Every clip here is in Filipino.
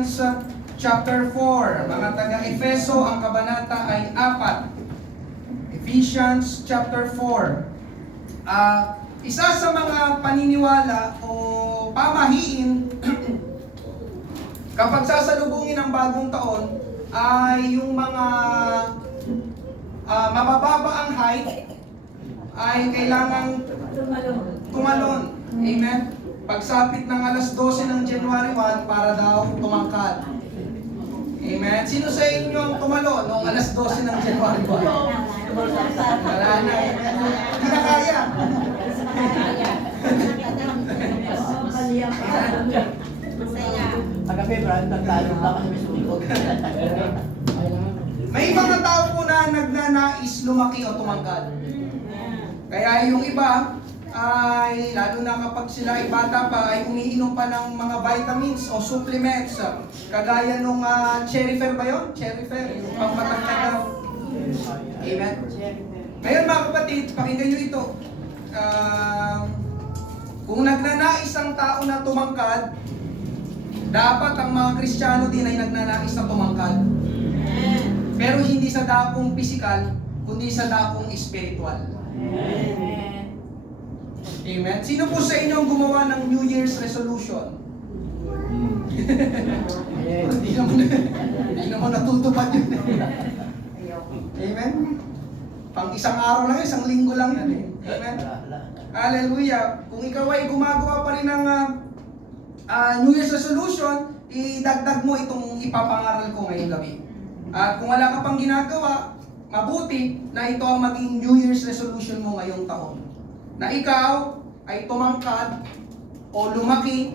Ephesians chapter 4. Mga taga-Efeso, ang kabanata ay 4. Ephesians chapter 4. Isa sa mga paniniwala o pamahiin kapag sasalubungin ang bagong taon ay yung mga mabababa ang height ay kailangang tumalon. Amen? Pagsapit ng alas 12 ng January 1 para daw tumangkad. Amen? Sino sa inyo ang tumalon noong alas 12 ng January 1? Wala na. Hindi na kaya. May mga tao po na nagnanais lumaki o tumangkad. Kaya yung iba ay, lalo na kapag sila ay bata pa, ay umiinom pa ng mga vitamins o supplements. Kagaya nung Cherryfer ba yun? Cherryfer, yung pangmatangkad daw. Amen? Ngayon mga kapatid, pakinggan nyo ito. Kung nagnanais ang tao na tumangkad, dapat ang mga Kristiyano din ay nagnanais na tumangkad. Pero hindi sa dakong pisikal, kundi sa dakong spiritual. Amen. Sino po sa inyo ang gumawa ng New Year's resolution? Hindi naman natutupad yun. Amen. Pang isang araw lang, isang linggo lang yan eh. Amen. Hallelujah. Kung ikaw ay gumagawa pa rin ng New Year's resolution, idagdag mo itong ipapangaral ko ngayong gabi. At kung wala ka pang ginagawa, mabuti na ito ang maging New Year's resolution mo ngayong taon. Na ikaw ay tumangkad, o lumaki,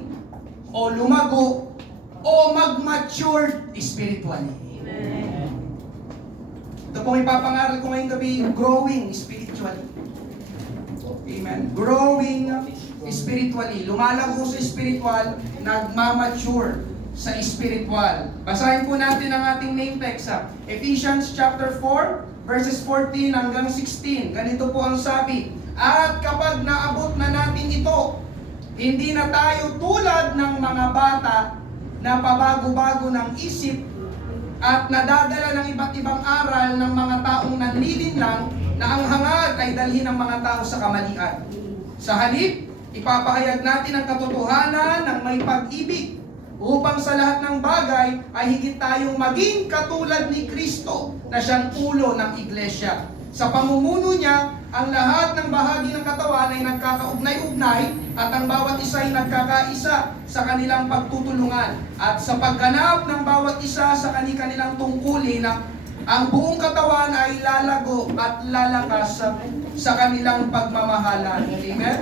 o lumago, o mag-mature spiritually. Amen. Ito pong ipapangaral ko ngayong gabi, growing spiritually. Amen. Growing spiritually. Lumalago sa spiritual, nagmamature sa spiritual. Basahin po natin ang ating main text. Ephesians chapter 4, verses 14 hanggang 16. Ganito po ang sabi. At kapag naabot na natin ito, hindi na tayo tulad ng mga bata na pabago-bago ng isip at nadadala ng iba't ibang aral ng mga taong nanlilinlang na ang hangad ay dalhin ng mga tao sa kamalian. Sa halip, ipapahayag natin ang katotohanan ng may pag-ibig upang sa lahat ng bagay ay higit tayong maging katulad ni Kristo na siyang ulo ng iglesia. Sa pamumuno niya, ang lahat ng bahagi ng katawan ay nagkakaugnay-ugnay at ang bawat isa ay nagkakaisa sa kanilang pagtutulungan. At sa pagganap ng bawat isa sa kanilang tungkulin, ang buong katawan ay lalago at lalakas sa kanilang pagmamahalan. Amen?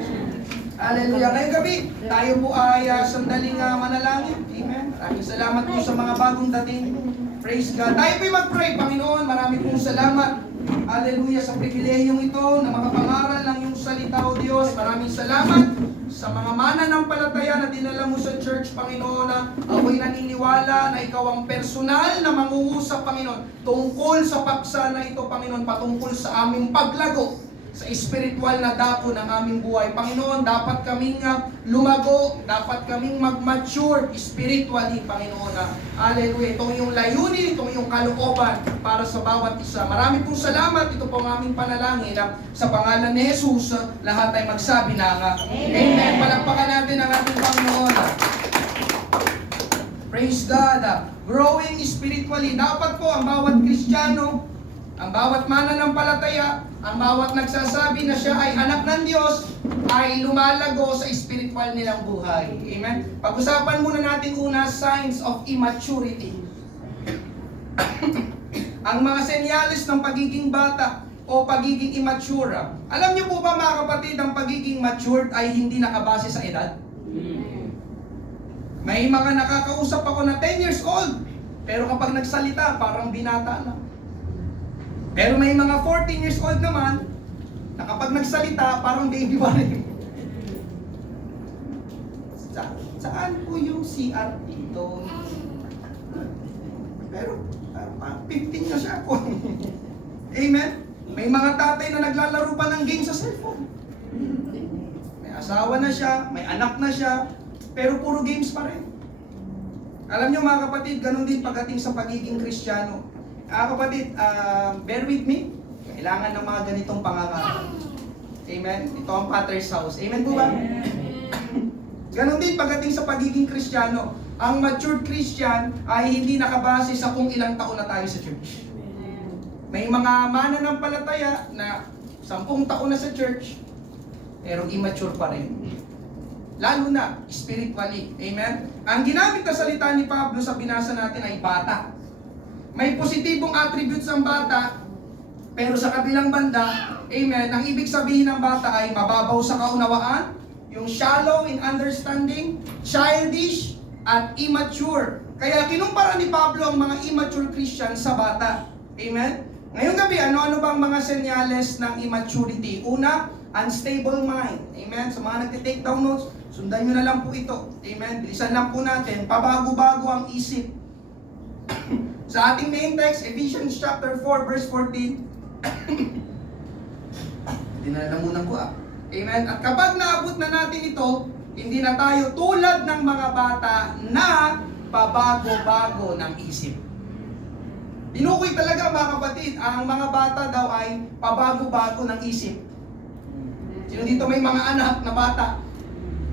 Hallelujah. Ngayong gabi, tayo po ay sandaling manalangin. Amen. Maraming salamat po sa mga bagong dating. Praise God. Tayo po mag-pray, Panginoon. Marami pong salamat. Hallelujah sa pribilehiyong ito na makapangaral ng iyong salita, O Diyos. Maraming salamat sa mga mananampalataya na dinala mo sa church, Panginoon. Ako'y naniniwala na ikaw ang personal na mangungusap, Panginoon, tungkol sa paksa na ito, Panginoon, patungkol sa aming paglago sa spiritual na dako ng aming buhay. Panginoon, dapat kaming lumago, dapat kaming mag-mature spiritually, Panginoon. Hallelujah. Itong iyong layunin, itong iyong kalooban para sa bawat isa. Marami pong salamat. Ito po ang aming panalangin. Sa pangalan ni Jesus, lahat ay magsabi na Amen. Palakpakan natin ang ating Panginoon. Praise God. Growing spiritually. Dapat po ang bawat Kristiyano, ang bawat mananampalataya, ang bawat nagsasabi na siya ay anak ng Diyos, ay lumalago sa spiritual nilang buhay. Amen? Pag-usapan muna natin una, signs of immaturity. Ang mga senyales ng pagiging bata o pagiging immature. Alam niyo po ba mga kapatid, ang pagiging matured ay hindi nakabase sa edad? May mga nakakausap ako na 10 years old, pero kapag nagsalita, parang binata na. Pero may mga 14 years old naman, na kapag nagsalita, parang baby pa rin. Saan po yung CR dito? Pero, 15 na siya po. Amen? May mga tatay na naglalaro pa ng game sa cellphone. May asawa na siya, may anak na siya, pero puro games pa rin. Alam nyo mga kapatid, ganun din pagdating sa pagiging Kristiyano. Kapatid, bear with me. Kailangan ng mga ganitong pangangaral. Amen? Ito ang Father's house. Amen po ba? Ganun din pagdating sa pagiging Kristiyano. Ang matured Christian ay hindi nakabase sa kung ilang taon na tayo sa church. May mga mananampalataya na 10 taon na sa church, pero immature pa rin. Lalo na, spiritually. Amen? Ang ginamit na salita ni Pablo sa binasa natin ay bata. May positibong attributes ang bata, pero sa kabilang banda, amen, ang ibig sabihin ng bata ay mababaw sa kaunawaan, yung shallow in understanding, childish, at immature. Kaya kinumpara ni Pablo ang mga immature Christian sa bata. Amen? Ngayong gabi, ano-ano bang mga senyales ng immaturity? Una, unstable mind. Amen? Sa mga nagtitake down notes, sundan nyo na lang po ito. Amen? Bilisan lang po natin. Pabago-bago ang isip. Sa ating main text, Ephesians chapter 4, verse 14. Dinalamunan ko Amen? At kapag naabot na natin ito, hindi na tayo tulad ng mga bata na pabago-bago ng isip. Tinukoy talaga mga kapatid, ang mga bata daw ay pabago-bago ng isip. Sino dito may mga anak na bata?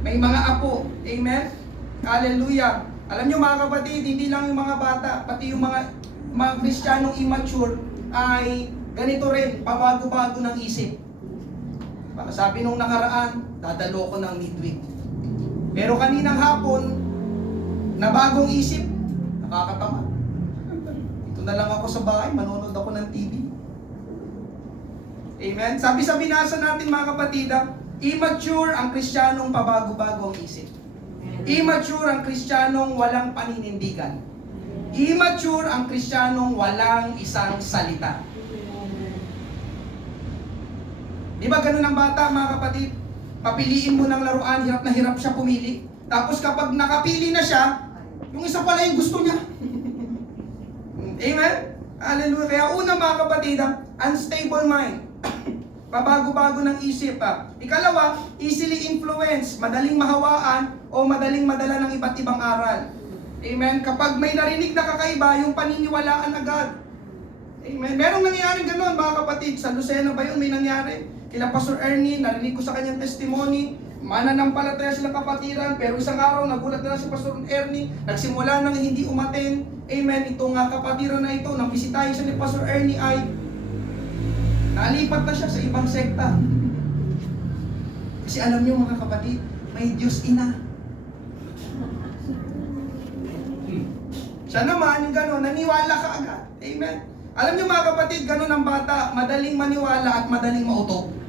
May mga apo. Amen? Hallelujah. Alam nyo mga kapatid, hindi lang yung mga bata, pati yung mga Kristiyanong immature ay ganito rin, pabago-bago ng isip. Sabi nung nakaraan, dadalo ko ng midweek. Pero kaninang hapon, na bagong isip, nakakatamad. Ito na lang ako sa bahay, manonood ako ng TV. Amen? Sabi sa binasa natin mga kapatid, immature ang Kristiyanong pabago-bago ang isip. Immature ang Kristiyanong walang paninindigan. Immature ang Kristiyanong walang isang salita. Di ba ganun ang bata mga kapatid? Papiliin mo ng laruan, hirap na hirap siya pumili. Tapos kapag nakapili na siya, yung isa pala yung gusto niya. Amen? Hallelujah. Kaya una mga kapatid, unstable mind. Pabago-bago ng isip. Ikalawa, easily influenced, madaling mahawaan o madaling madala ng iba't ibang aral. Amen? Kapag may narinig na kakaiba, yung paniniwalaan agad. Amen? Merong nangyaring gano'n mga kapatid. Sa Lucena ba yun may nangyari? Kila Pastor Ernie, narinig ko sa kanyang testimony, mananampalataya sila kapatiran, pero isang araw nagulat na si Pastor Ernie, nagsimula nang hindi umaten. Amen, itong kapatiran na ito, nang bisitahin siya ni Pastor Ernie ay nalipat na siya sa ibang sekta. Kasi alam niyo mga kapatid, may Diyos ina. Siya naman, yung gano'n, naniwala ka agad. Amen. Alam niyo mga kapatid, gano'n ang bata, madaling maniwala at madaling mauto.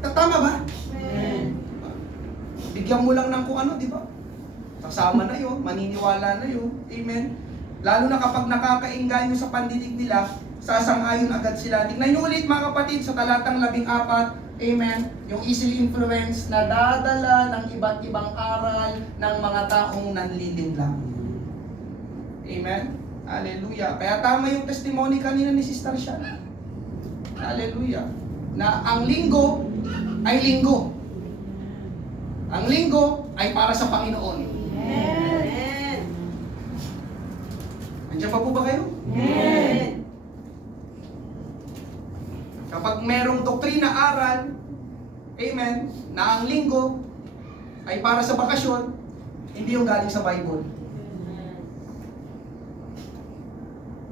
Tama ba? Bigyan mo lang ng kung ano, di ba? Kasama na yun, maniniwala na yun. Amen. Lalo na kapag nakakainggan nyo sa pandinig nila, sasang-ayon agad sila. Tingnan nyo ulit mga kapatid sa talatang 14. Amen. Yung easily influence na dadala ng iba't ibang aral ng mga taong nanlilinlang. Amen. Hallelujah. Kaya tama yung testimony kanina ni Sister Shana. Hallelujah. Na ang linggo ay linggo. Ang linggo ay para sa Panginoon. Amen. Andiyan pa po ba kayo? Amen. Kapag merong doktrina aral, amen, na ang linggo ay para sa bakasyon, hindi yung galing sa Bible.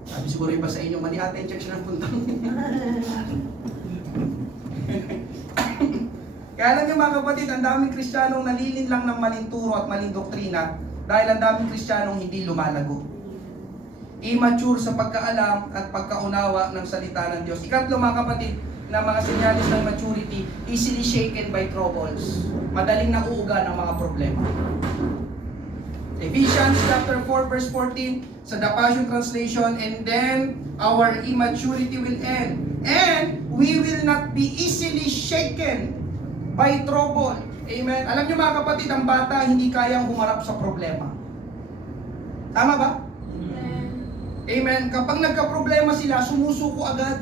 Sabi siguro iba sa inyo, mali ata yung church ng puntang. Kaya alam niyo mga kapatid, ang daming Kristiyanong nalilin lang ng maling turo at maling doktrina dahil ang daming Kristiyanong hindi lumalago. Immature sa pagkaalam at pagkaunawa ng salita ng Diyos. Ikatlo mga kapatid, na mga senyalis ng maturity, easily shaken by troubles. Madaling nauuga ng mga problema. Ephesians chapter 4 verse 14 sa The Passion Translation, and then our immaturity will end. And we will not be easily shaken by trouble. Amen. Alam niyo mga kapatid, ang bata hindi kayang humarap sa problema. Tama ba? Amen. Kapag nagka-problema sila, sumusuko agad.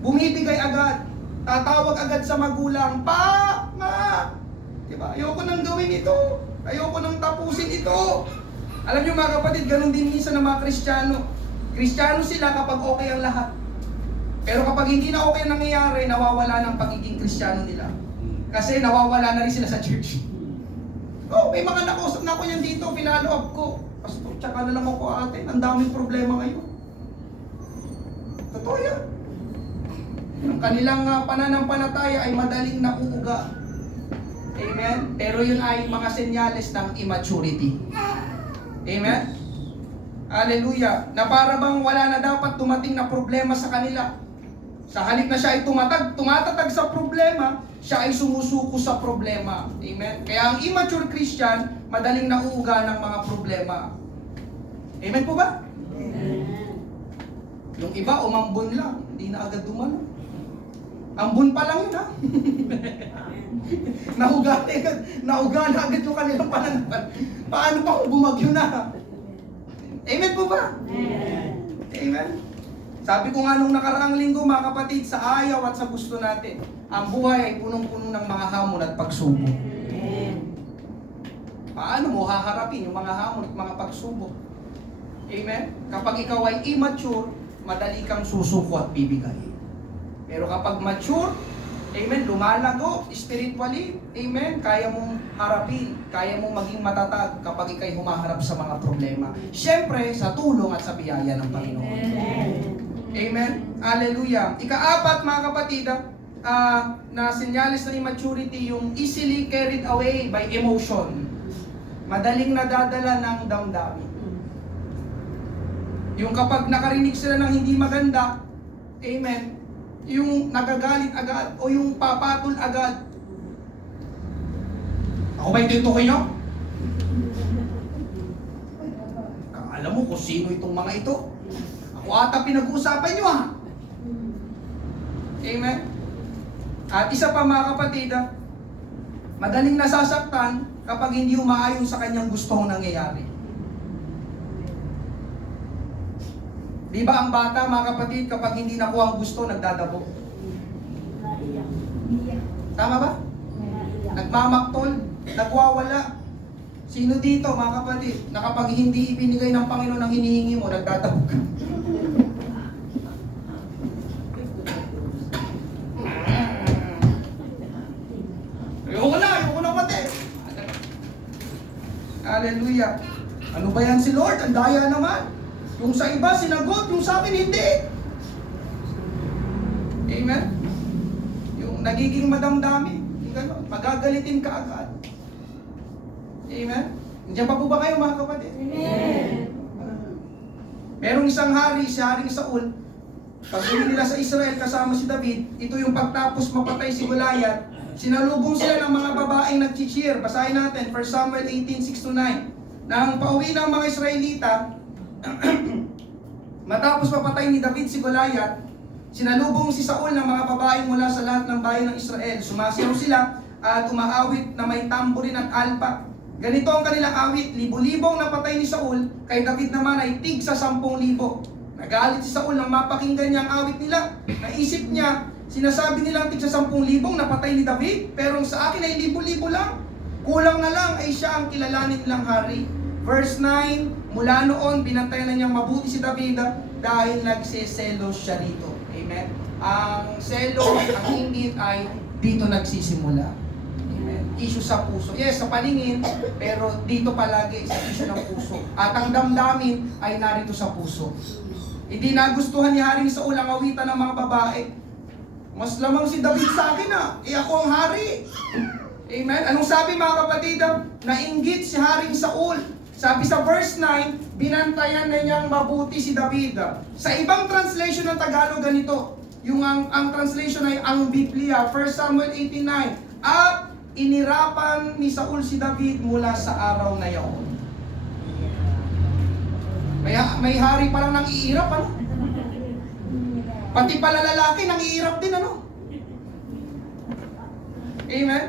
Bumibigay agad. Tatawag agad sa magulang, Pa! Ma! Diba? Ayoko nang gawin ito. Ayoko nang tapusin ito. Alam niyo mga kapatid, ganun din minsan ng mga Kristiyano. Kristiyano sila kapag okay ang lahat. Pero kapag hindi na okay ang nangyayari, nawawala ng pagiging Kristiyano nila. Kasi nawawala na rin sila sa church. Oh, may mga nakausap na ako yan dito, pinalo up ko. Pastor, tsaka na lang ako ate, ang daming problema ngayon. Totoo yan. Ang kanilang pananampalataya ay madaling nauuga. Amen? Pero yun ay mga senyales ng immaturity. Amen? Hallelujah. Na para bang wala na dapat dumating na problema sa kanila. Sa halip na siya ay tumatatag sa problema, siya ay sumusuko sa problema. Amen? Kaya ang immature Christian, madaling nauuga ng mga problema. Amen po ba? Amen. Yung iba, umambon lang. Hindi na agad dumalo. Ambon pa lang yun, ha? Nauga na agad yung kanilang pananapan. Paano pa kung bumagyo na? Amen po ba? Amen. Amen? Sabi ko nga nung nakaraang linggo, mga kapatid, sa ayaw at sa gusto natin, ang buhay ay punong-puno ng mga hamon at pagsubok. Amen. Paano mo haharapin yung mga hamon at mga pagsubok? Amen? Kapag ikaw ay immature, madali kang susuko at bibigay. Pero kapag mature, amen, lumalago spiritually, amen, kaya mong harapin, kaya mong maging matatag kapag ikay humaharap sa mga problema. Siyempre, sa tulong at sa biyaya ng Panginoon. Amen. Amen? Hallelujah. Ika-apat, mga kapatid, na senyales ng immaturity, yung easily carried away by emotion. Madaling nadadala ng damdamin. Yung kapag nakarinig sila ng hindi maganda, amen, yung nagagalit agad o yung papatol agad. Ako ba yung tinutukoy nyo? Alam mo kung sino itong mga ito. Ako ata pinag-uusapan nyo, ha? Amen? At isa pa, mga kapatid, madaling nasasaktan kapag hindi umaayon sa kanyang gustong nangyayari. Di ba ang bata, mga kapatid, kapag hindi nakuha ang gusto, nagdadabo? Tama ba? Nagmamaktol, nagwawala. Sino dito, mga kapatid, na kapag hindi ibinigay ng Panginoon ang hinihingi mo, nagdadabo ka? Ayoko na pati. Hallelujah. Ano ba yan si Lord? Ang daya naman. Yung sa iba sinagot, yung sa akin hindi. Amen? Yung nagiging madamdami, yung gano'n, magagalitin ka agad. Amen? Nandiyan pa po ba kayo, mga kapatid? Amen. Merong isang hari, si Haring Saul, pag-uwi nila sa Israel kasama si David, ito yung pagtapos mapatay si Goliath, sinalubong sila ng mga babaeng nag-cheer. Basahin natin, 1 Samuel 18:6-9. Nang pauwi ng mga Israelita, matapos papatay ni David si Goliath, sinalubong si Saul ng mga babaeng mula sa lahat ng bayan ng Israel. Sumasayaw sila at umaawit na may tamborin at alpa. Ganito ang kanilang awit, libo-libong napatay ni Saul, kay David naman ay tig sa 10,000. Nagalit si Saul nang mapakinggan niya ang awit nila. Naisip niya, sinasabi nilang tig sa 10,000 napatay ni David, pero sa akin ay libo-libo lang. Kulang na lang ay siya ang kilalanin nilang hari. Verse 9, mula noon, binantayan na niyang mabuti si David dahil nagseselos siya rito. Amen? Ang selo, ang inggit ay dito nagsisimula. Amen? Issue sa puso. Yes, sa paningin, pero dito palagi sa issue ng puso. At ang damdamin ay narito sa puso. Hindi nagustuhan ni Haring Saul ang awitan ng mga babae. Mas lamang si David sa akin ako ang hari. Amen? Anong sabi, mga kapatid? Nainggit si Haring Saul. Sabi sa verse 9, binantayan na niyang mabuti si David. Sa ibang translation ng Tagalog, ganito. Yung ang translation ay ang Biblia, 1 Samuel 18:9. At inirapan ni Saul si David mula sa araw na yaon. May hari pa lang nang iirap, ano? Pati pala lalaki nang iirap din, ano? Amen?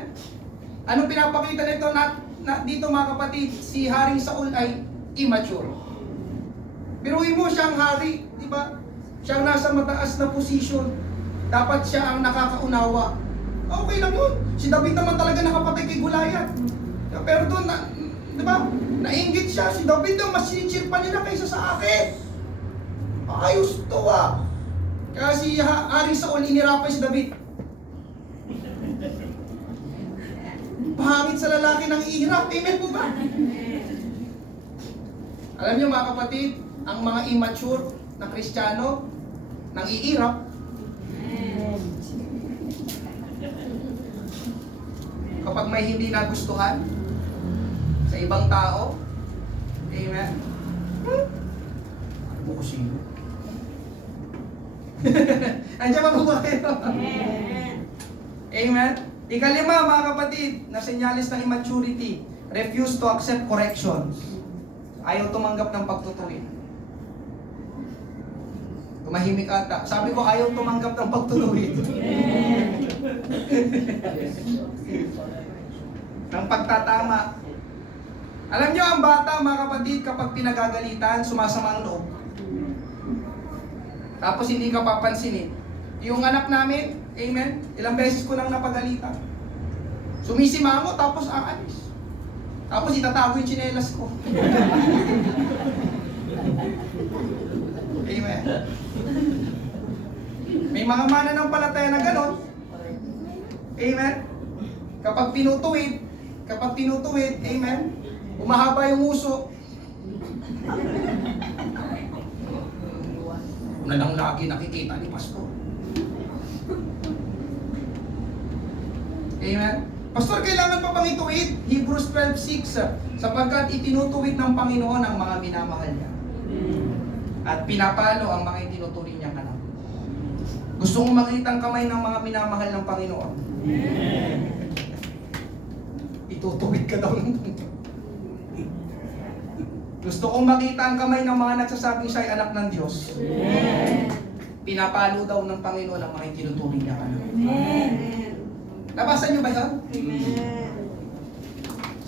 Anong pinapakita nito dito, mga kapatid? Si Haring Saul ay immature. Biruin mo siyang hari, di ba? Siyang nasa mataas na posisyon. Dapat siya ang nakakaunawa. Okay lang yun. Si David naman talaga nakapatay kay Goliath. Pero doon, Diba? Nainggit siya. Si David daw, mas sinitsir pa nila kaysa sa akin. Ayos to ah. Kaya si Ari Saul, inirapay si David. Pangit sa lalaki ng ihirap. Amen po ba? Alam niyo mga kapatid, ang mga immature na Kristiyano, nang iirap, kapag may hindi nagustuhan sa ibang tao, amen? Ano ko sino? Andiyan pa po ba kayo? Amen? Ikalima mga kapatid, na senyalis ng immaturity, refuse to accept corrections. Ayaw tumanggap ng pagtutuwid. Tumahimik ata. Sabi ko, ayaw tumanggap ng pagtutuwid. Ng pagtatama. Alam niyo, ang bata, mga kapatid, kapag pinagagalitan, sumasama ang loob. Tapos hindi ka papansinin. Yung anak namin, amen, ilang beses ko nang napagalitan. Sumisimango, tapos aalis. Tapos itatago yung tsinelas ko. Amen. May mga mananampalataya na ganon. Amen. Kapag tinutuwid, amen, umahaba yung uso. Na lang lagi nakikita ni Pastor. Amen. Pastor, kailangan pa bang ituwid? Hebrews 12:6, sapagkat itinutuwid ng Panginoon ang mga minamahal niya. At pinapalo ang mga itinuturing niyang anak. Gusto kong makita ang kamay ng mga minamahal ng Panginoon. Itutuwid ka daw ng Panginoon. Gusto kong makita ang kamay ng mga nagsasabing siya ay anak ng Diyos. Pinapalo daw ng Panginoon ang mga itinuturing niyang anak. Nabasa niyo ba yun?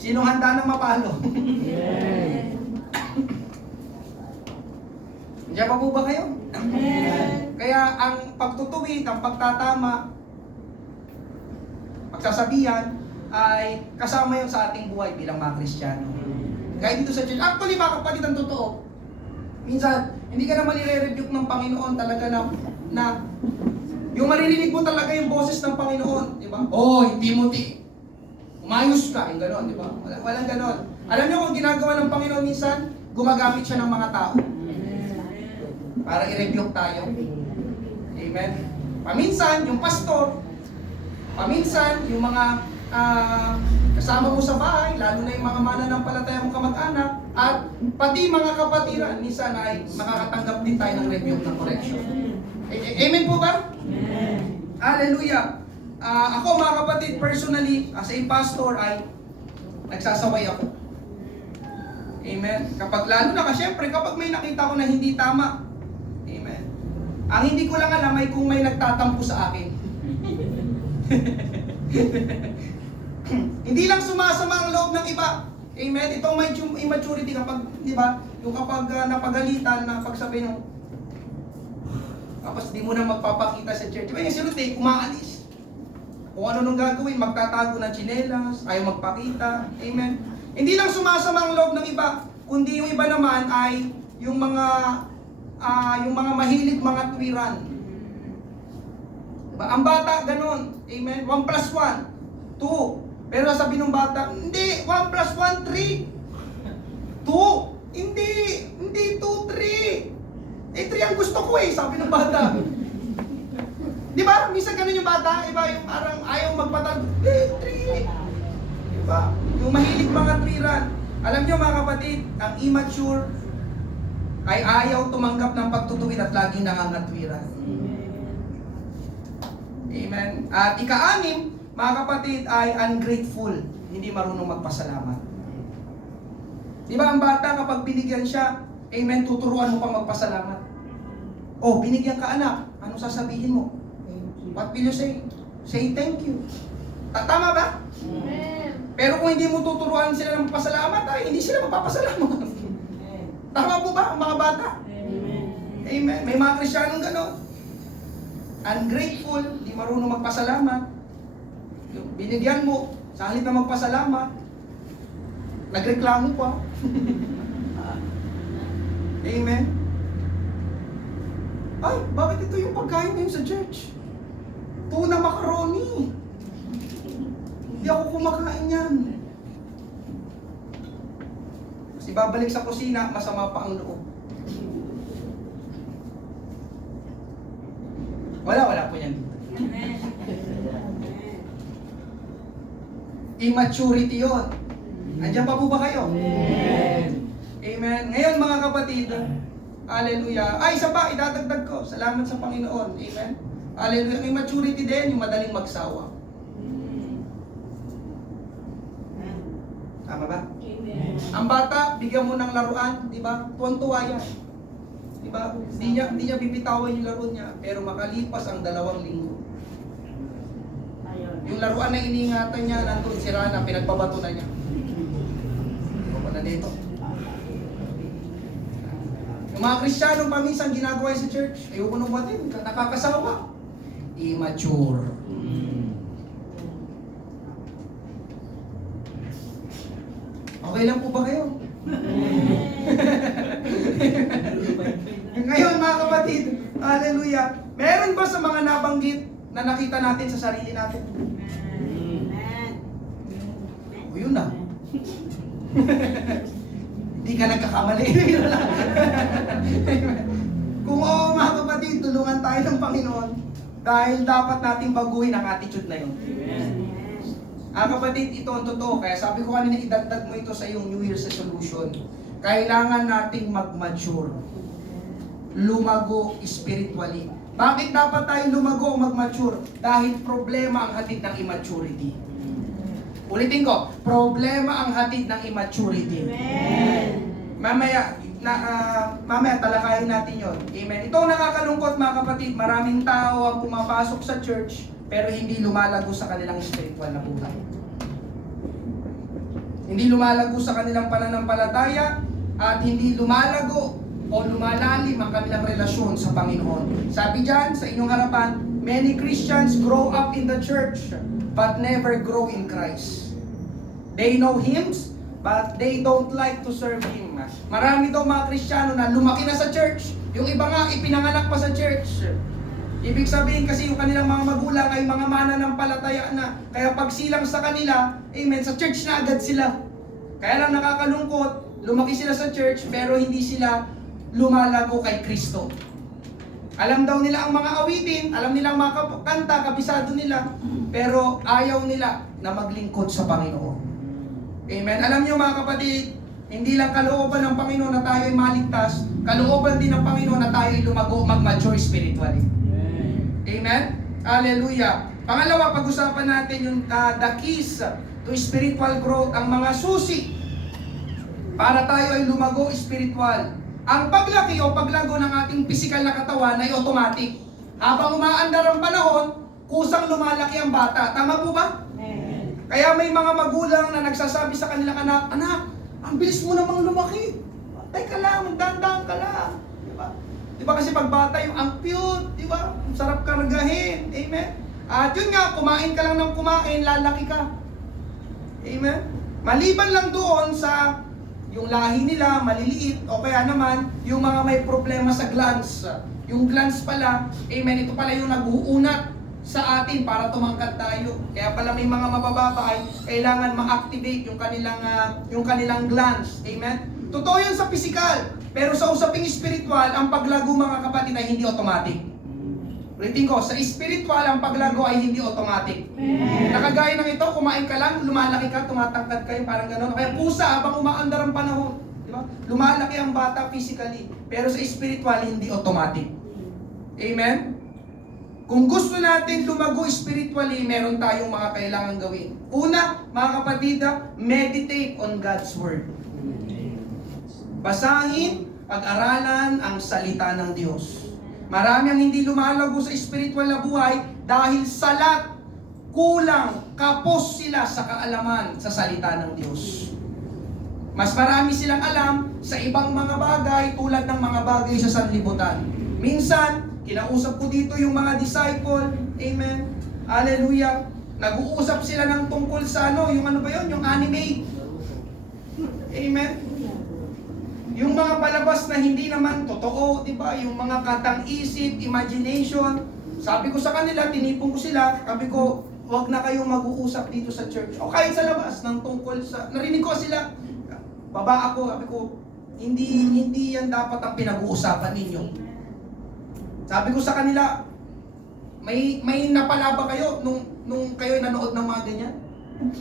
Sinong handa ng mapalo? Diyan pa po ba kayo? Kaya ang pagtutuwid, ang pagtatama, pagsasabihan, ay kasama yun sa ating buhay bilang mga Kristiyano. Kaya dito sa church, actually mga kapatid, ang totoo, minsan, hindi ka naman nire-rebuke ng Panginoon talaga na yung maririnig mo talaga yung boses ng Panginoon, di ba? Oh, Timothy, umayos ka, yung gano'n, di ba? Walang gano'n. Alam niyo kung ginagawa ng Panginoon minsan, gumagamit siya ng mga tao para i-rebuke tayo. Amen? Paminsan, yung pastor, paminsan, yung mga kasama mo sa bahay, lalo na yung mga mananampalataya mong kamag-anak, at pati mga kapatiran, minsan ay makakatanggap din tayo ng rebuke ng correction. Amen po ba? Hallelujah! Ako mga kapatid, personally, as a pastor, ay nagsasaway ako. Amen? Kapag lalo na, syempre, kapag may nakita ko na hindi tama, amen. Ang hindi ko lang alam ay kung may nagtatampo sa akin. Hindi lang sumasama ang loob ng iba. Amen? Itong may immaturity kapag, di ba? Yung kapag napagalitan, na pagsabi ng tapos di mo na magpapakita sa church. Diba yung sinunod umaalis. Kung ano nung gagawin, magtatago ng tsinelas, ayaw magpakita. Amen? Hindi lang sumasama ang loob ng iba, kundi yung iba naman ay yung mga mahilig mga tuwiran. Diba? Ang bata, ganun. Amen? 1 plus 1, 2. Pero sabi ng bata, hindi, 1 plus 1, 3. 2. Hindi 2, 3. 3 ang gusto ko sabi ng bata. Di ba? Minsan ganun yung bata, iba yung parang ayaw magpatag. 3. Diba? Yung mahilig mga tuwiran. Alam nyo mga kapatid, ang immature ay ayaw tumanggap ng pagtutuwid at laging nangangatwiran. Amen. At ika-6, mga kapatid, ay ungrateful. Hindi marunong magpasalamat. Di ba ang bata kapag binigyan siya, amen, tuturuan mo pang magpasalamat. Oh, binigyan ka anak, anong sasabihin mo? What will you say? Say thank you. Tama ba? Amen. Pero kung hindi mo tuturuan sila ng magpasalamat, ay hindi sila magpapasalamat. Tama po ba ang mga bata? Amen. May mga Kristiyanong gano'n. Ungrateful, di marunong magpasalamat. Yung binigyan mo, sa halip na magpasalamat, Nagreklamo pa. Amen? Ay, bakit ito yung pagkain ngayon sa church? Tuna macaroni. Hindi ako kumakain yan. Kasi babalik sa kusina, masama pa ang loob. Wala po yan dito. Immaturity yun. Nandiyan pa po ba kayo? Amen. Ngayon mga kapatid, hallelujah. Ay, isa pa, idadagdag ko. Salamat sa Panginoon. Amen. Hallelujah. Ang immaturity din, yung madaling magsawa. Tama ba? Ang bata, bigyan mo ng laruan, di ba? Tuwan-tuwa yan. Di ba? Hindi niya bibitawan yung laro niya, pero makalipas ang 2 linggo. Yung laruan na iniingatan niya, nandun sira na, pinagbabato na niya. Ano pa na dito? Yung mga Kristiyano paminsan ginagawa sa church, ayoko nung batin, nakakasawa. Immature. Okay lang po ba kayo? Ngayon mga kapatid, hallelujah, meron ba sa mga nabanggit na nakita natin sa sarili natin? O yun na. Hindi ka nagkakamali. Kung oo mga kapatid, tulungan tayo ng Panginoon dahil dapat nating baguhin ang attitude na yun. Kapatid, ito ang totoo. Kaya sabi ko kanina, idagdag mo ito sa iyong New Year's resolution. Kailangan nating mag-mature. Lumago spiritually. Bakit dapat tayo lumago o mag-mature? Dahil problema ang hatid ng immaturity. Ulitin ko, problema ang hatid ng immaturity. Mamaya talakayin natin yon. Amen. Ito ang nakakalungkot mga kapatid. Maraming tao ang pumapasok sa church pero hindi lumalago sa kanilang spiritual na buhay. Hindi lumalago sa kanilang pananampalataya at hindi lumalago o lumalalim ang kanilang relasyon sa Panginoon. Sabi dyan sa inyong harapan, many Christians grow up in the church but never grow in Christ. They know hymns but they don't like to serve Him. Marami daw mga Kristiyano na lumaki na sa church, yung iba nga ipinanganak pa sa church. Ibig sabihin kasi yung kanilang mga magulang ay mga mananampalataya na. Kaya pag silang sa kanila, amen, sa church na agad sila. Kaya lang nakakalungkot, lumaki sila sa church pero hindi sila lumalago kay Kristo. Alam daw nila ang mga awitin, alam nila ang mga kanta, kabisado nila, pero ayaw nila na maglingkod sa Panginoon. Amen. Alam niyo mga kapatid, hindi lang kalooban ng Panginoon na tayo ay maligtas, kalooban din ng Panginoon na tayo ay lumago, mag-mature spiritually. Amen? Hallelujah. Pangalawa, pag-usapan natin yung the keys to spiritual growth, ang mga susi para tayo ay lumago spiritual. Ang paglaki o paglago ng ating physical na katawan ay automatic. Habang umaandar ang panahon, kusang lumalaki ang bata. Tama po ba? Kaya may mga magulang na nagsasabi sa kanilang anak, "Anak, ang bilis mo namang lumaki. Teka lang, magdandaan ka lang." Diba? Diba kasi pag bata yung ang cute, diba? Ang sarap kargahin. Amen? At yun nga, kumain ka lang ng kumain, lalaki ka. Amen? Maliban lang doon sa yung lahi nila, maliliit, o kaya naman, yung mga may problema sa glands. Yung glands pala, amen, ito pala yung nag-uunat sa atin para tumangkad tayo. Kaya pala may mga mabababa ay kailangan ma-activate yung kanilang glands. Amen? Totoo yan sa physical. Pero sa usaping spiritual, ang paglago mga kapatid ay hindi automatic. Ulitin ko, sa spiritual, ang paglago ay hindi automatic. Nakagaya ng ito, kumain ka lang, lumalaki ka, tumatangkad kayo, parang gano'n. Kaya pusa, habang umaandar ang panahon, di ba? Lumalaki ang bata physically. Pero sa spiritual, hindi automatic. Amen? Kung gusto natin lumago spiritually, meron tayong mga kailangan gawin. Una, mga kapatid, meditate on God's Word. Basahin, pag-aralan ang salita ng Diyos. Marami ang hindi lumalago sa spiritual na buhay dahil salat, kulang, kapos sila sa kaalaman sa salita ng Diyos. Mas marami silang alam sa ibang mga bagay tulad ng mga bagay sa sanlibutan. Minsan, kinausap ko dito yung mga disciple, amen, hallelujah, nag-uusap sila ng tungkol sa yung ano ba yun, yung anime. Amen? Yung mga palabas na hindi naman totoo, di ba? Yung mga katang-isip, imagination. Sabi ko sa kanila, tinipon ko sila, sabi ko, huwag na kayong mag-uusap dito sa church. O kahit sa labas, ng tungkol sa... Narinig ko sila, baba ako, sabi ko, hindi yan dapat ang pinag-uusapan ninyo. Sabi ko sa kanila, may napala ba kayo nung kayo nanood ng mga ganyan?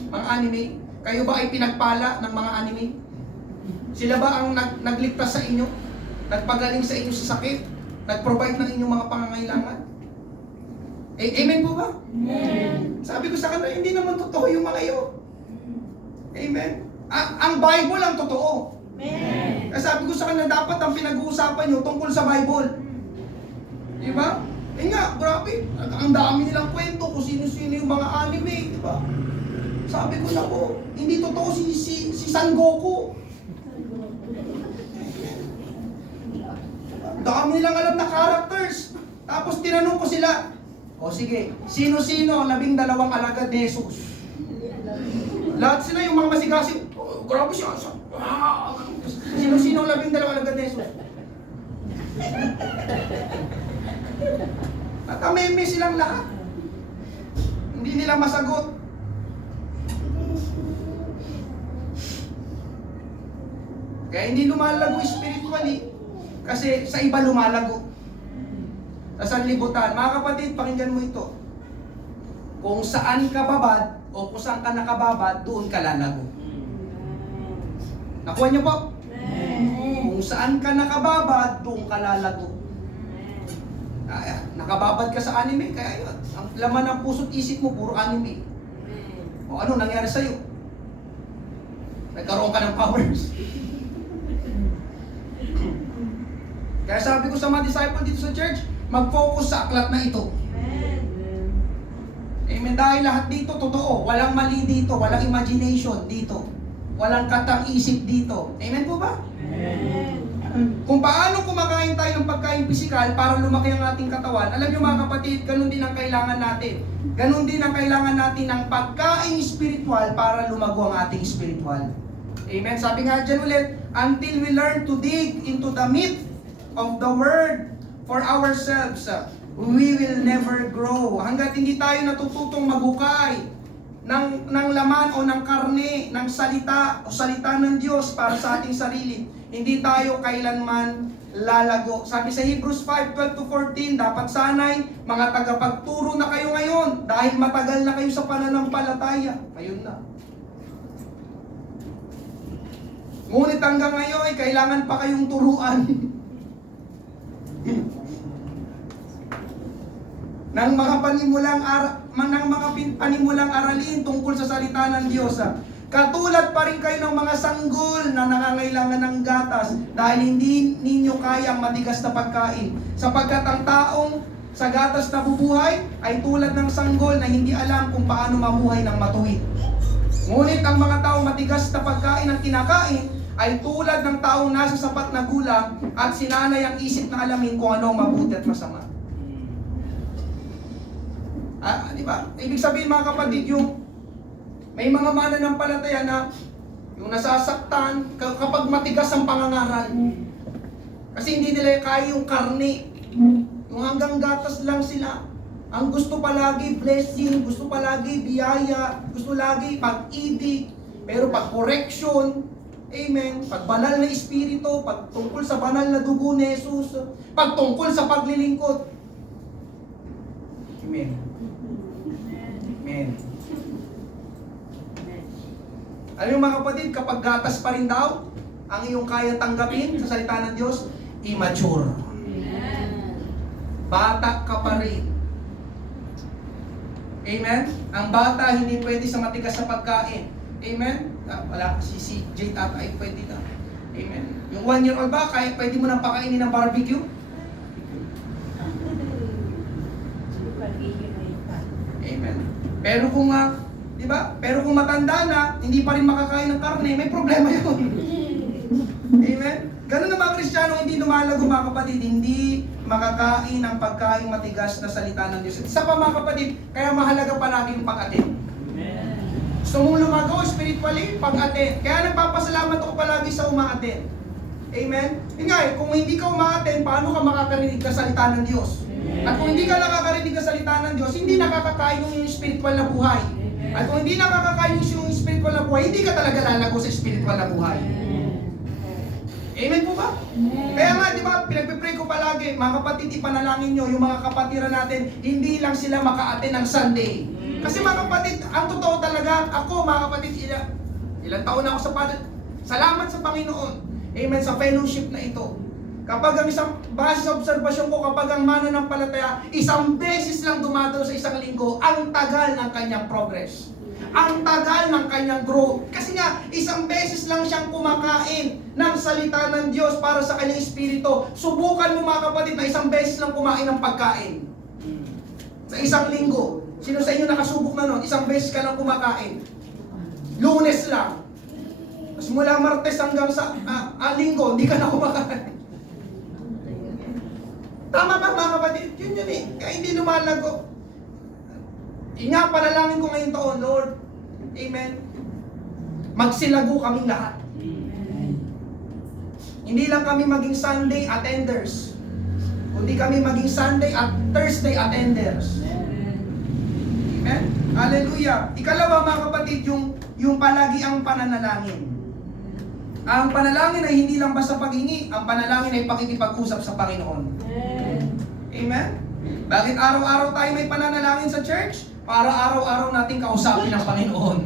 Mga anime? Kayo ba ay pinagpala ng mga anime? Sila ba ang nagligtas sa inyo? Nagpagaling sa inyo sa sakit? Nag-provide ng inyong mga pangangailangan? Amen po ba? Amen. Sabi ko sa kanila, hindi naman totoo yung mga iyo. Amen? Ang Bible ang totoo. Amen. Kaya sabi ko sa kanila, dapat ang pinag-uusapan nyo tungkol sa Bible. Di ba? Nga, grabe. Ang dami nilang kwento kung sino-sino yung mga anime. Di ba? Sabi ko na po, hindi totoo si San Goku. Dami nilang alam na characters. Tapos tinanong ko sila, o sige, sino-sino ang 12 alagad ni Jesus? Lahat sila yung mga masigasig. Oh, grabe siya. Sino-sino ang 12 alagad ni Jesus? Natameme silang lahat. Hindi nila masagot. Kaya hindi lumalago spiritually. Kasi sa iba lumalago. Sa sanlibutan. Mga kapatid, pakinggan mo ito. Kung saan ka babad o kung saan ka nakababad, doon ka lalago. Nakuha niyo po? Kung saan ka nakababad, doon ka lalago. Nakababad ka sa anime, kaya yun. Ang laman ng puso't isip mo, puro anime. O ano nangyari sa'yo? Nagkaroon ka ng powers. Kaya sabi ko sa mga disciple dito sa church, mag-focus sa aklat na ito. Amen. Dahil lahat dito totoo. Walang mali dito, walang imagination dito. Walang katang-isip dito. Amen po ba? Amen. Kung paano kumakain tayo ng pagkain pisikal para lumaki ang ating katawan, alam niyo mga kapatid, ganun din ang kailangan natin. Ganun din ang kailangan natin ng pagkain spiritual para lumago ang ating spiritual. Amen? Sabi nga dyan ulit, until we learn to dig into the meat of the Word for ourselves, we will never grow. Hanggat hindi tayo natututong maghukay ng laman o ng karne, ng salita o salita ng Diyos para sa ating sarili, hindi tayo kailanman lalago. Sabi sa Hebrews 5:12-14, dapat sanay mga tagapagturo na kayo ngayon dahil matagal na kayo sa pananampalataya. Ayun na. Ngunit hanggang ngayon ay kailangan pa kayong turuan ng mga panimulang aralin tungkol sa salita ng Diyos. Katulad pa rin kayo ng mga sanggol na nangangailangan ng gatas dahil hindi ninyo kayang matigas na pagkain. Sapagkat ang taong sa gatas na bubuhay ay tulad ng sanggol na hindi alam kung paano mamuhay ng matuwid. Ngunit ang mga taong matigas na pagkain ang kinakain ay tulad ng taong nasa sapat na gulang at sinanay ang isip na alamin kung ano mabuti at masama. Di ba? Ibig sabihin mga kapatid, yung may mga mananampalataya na yung nasasaktan kapag matigas ang pangangaral. Kasi hindi nila kaya yung karne. Yung hanggang gatas lang sila. Ang gusto palagi blessing, gusto palagi biyaya, gusto lagi pag-ibig. Pero pag correction, amen, pag banal na espiritu, pag tungkol sa banal na dugo ni Jesus, pag tungkol sa paglilingkod. Amen. Amen. Alam mo mga kapatid, kapag gatas pa rin daw, ang iyong kaya tanggapin sa salita ng Diyos, immature. Bata ka pa rin. Amen? Ang bata hindi pwede sa matigas sa pagkain. Amen? Wala, si J Tata ay pwede na. Amen? Yung 1-year-old ba, kaya pwede mo nang pakainin ng barbecue? Amen. Pero kung di ba? Pero kung matanda na, hindi pa rin makakain ng karne, may problema 'yun. Amen. Ganun na mga Kristiyano, hindi lumalago mga kapatid, hindi makakain ng pagkain matigas na salita ng Diyos. Isa pa mga kapatid, kaya mahalaga pa natin yung pag-attend. Gusto mong lumago spiritually? Pag-attend. Kaya nagpapasalamat ako palagi sa uma-attend. Amen? Yun nga kung hindi ka uma-attend, paano ka makakarinig ka salita ng Diyos? At kung hindi ka nakakarinig ka salita ng Diyos, hindi nakakakain yung spiritual na buhay. At kung hindi nakakakain yung spiritual na buhay, hindi ka talaga lalago sa spiritual na buhay. Amen po ba? Kaya nga, di ba, pinagpipray ko palagi, mga kapatid, ipanalangin nyo, yung mga kapatiran natin, hindi lang sila maka-attend ng Sunday. Kasi mga kapatid, ang totoo talaga, ako mga kapatid, ilang taon na ako sa Padre, salamat sa Panginoon. Amen, sa fellowship na ito. Kapag ang isang, base sa obserbasyon ko, kapag ang mananampalataya, isang beses lang dumadaw sa isang linggo, ang tagal ng kanyang progress. Ang tagal ng kanyang growth. Kasi nga, isang beses lang siyang kumakain ng salita ng Diyos para sa kanyang espiritu. Subukan mo mga kapatid na isang beses lang kumain ng pagkain. Sa isang linggo. Sino sa inyo nakasubok na nun? Isang beses ka lang kumakain. Lunes lang. Tapos mula Martes hanggang sa linggo, hindi ka na kumakain. Tama ba mga kapatid? Yun eh. Kaya hindi lumalago. Nga, panalangin ko ngayong taon, Lord. Amen. Magsilago kaming lahat. Hindi lang kami maging Sunday attenders, kundi kami maging Sunday at Thursday attenders. Amen. Hallelujah. Ikalawa mga kapatid, yung palagi ang pananalangin. Ang panalangin ay hindi lang basta paghingi, ang panalangin ay pakikipag-usap sa Panginoon. Amen. Bakit araw-araw tayo may pananalangin sa church? Para araw-araw nating kausapin ang Panginoon.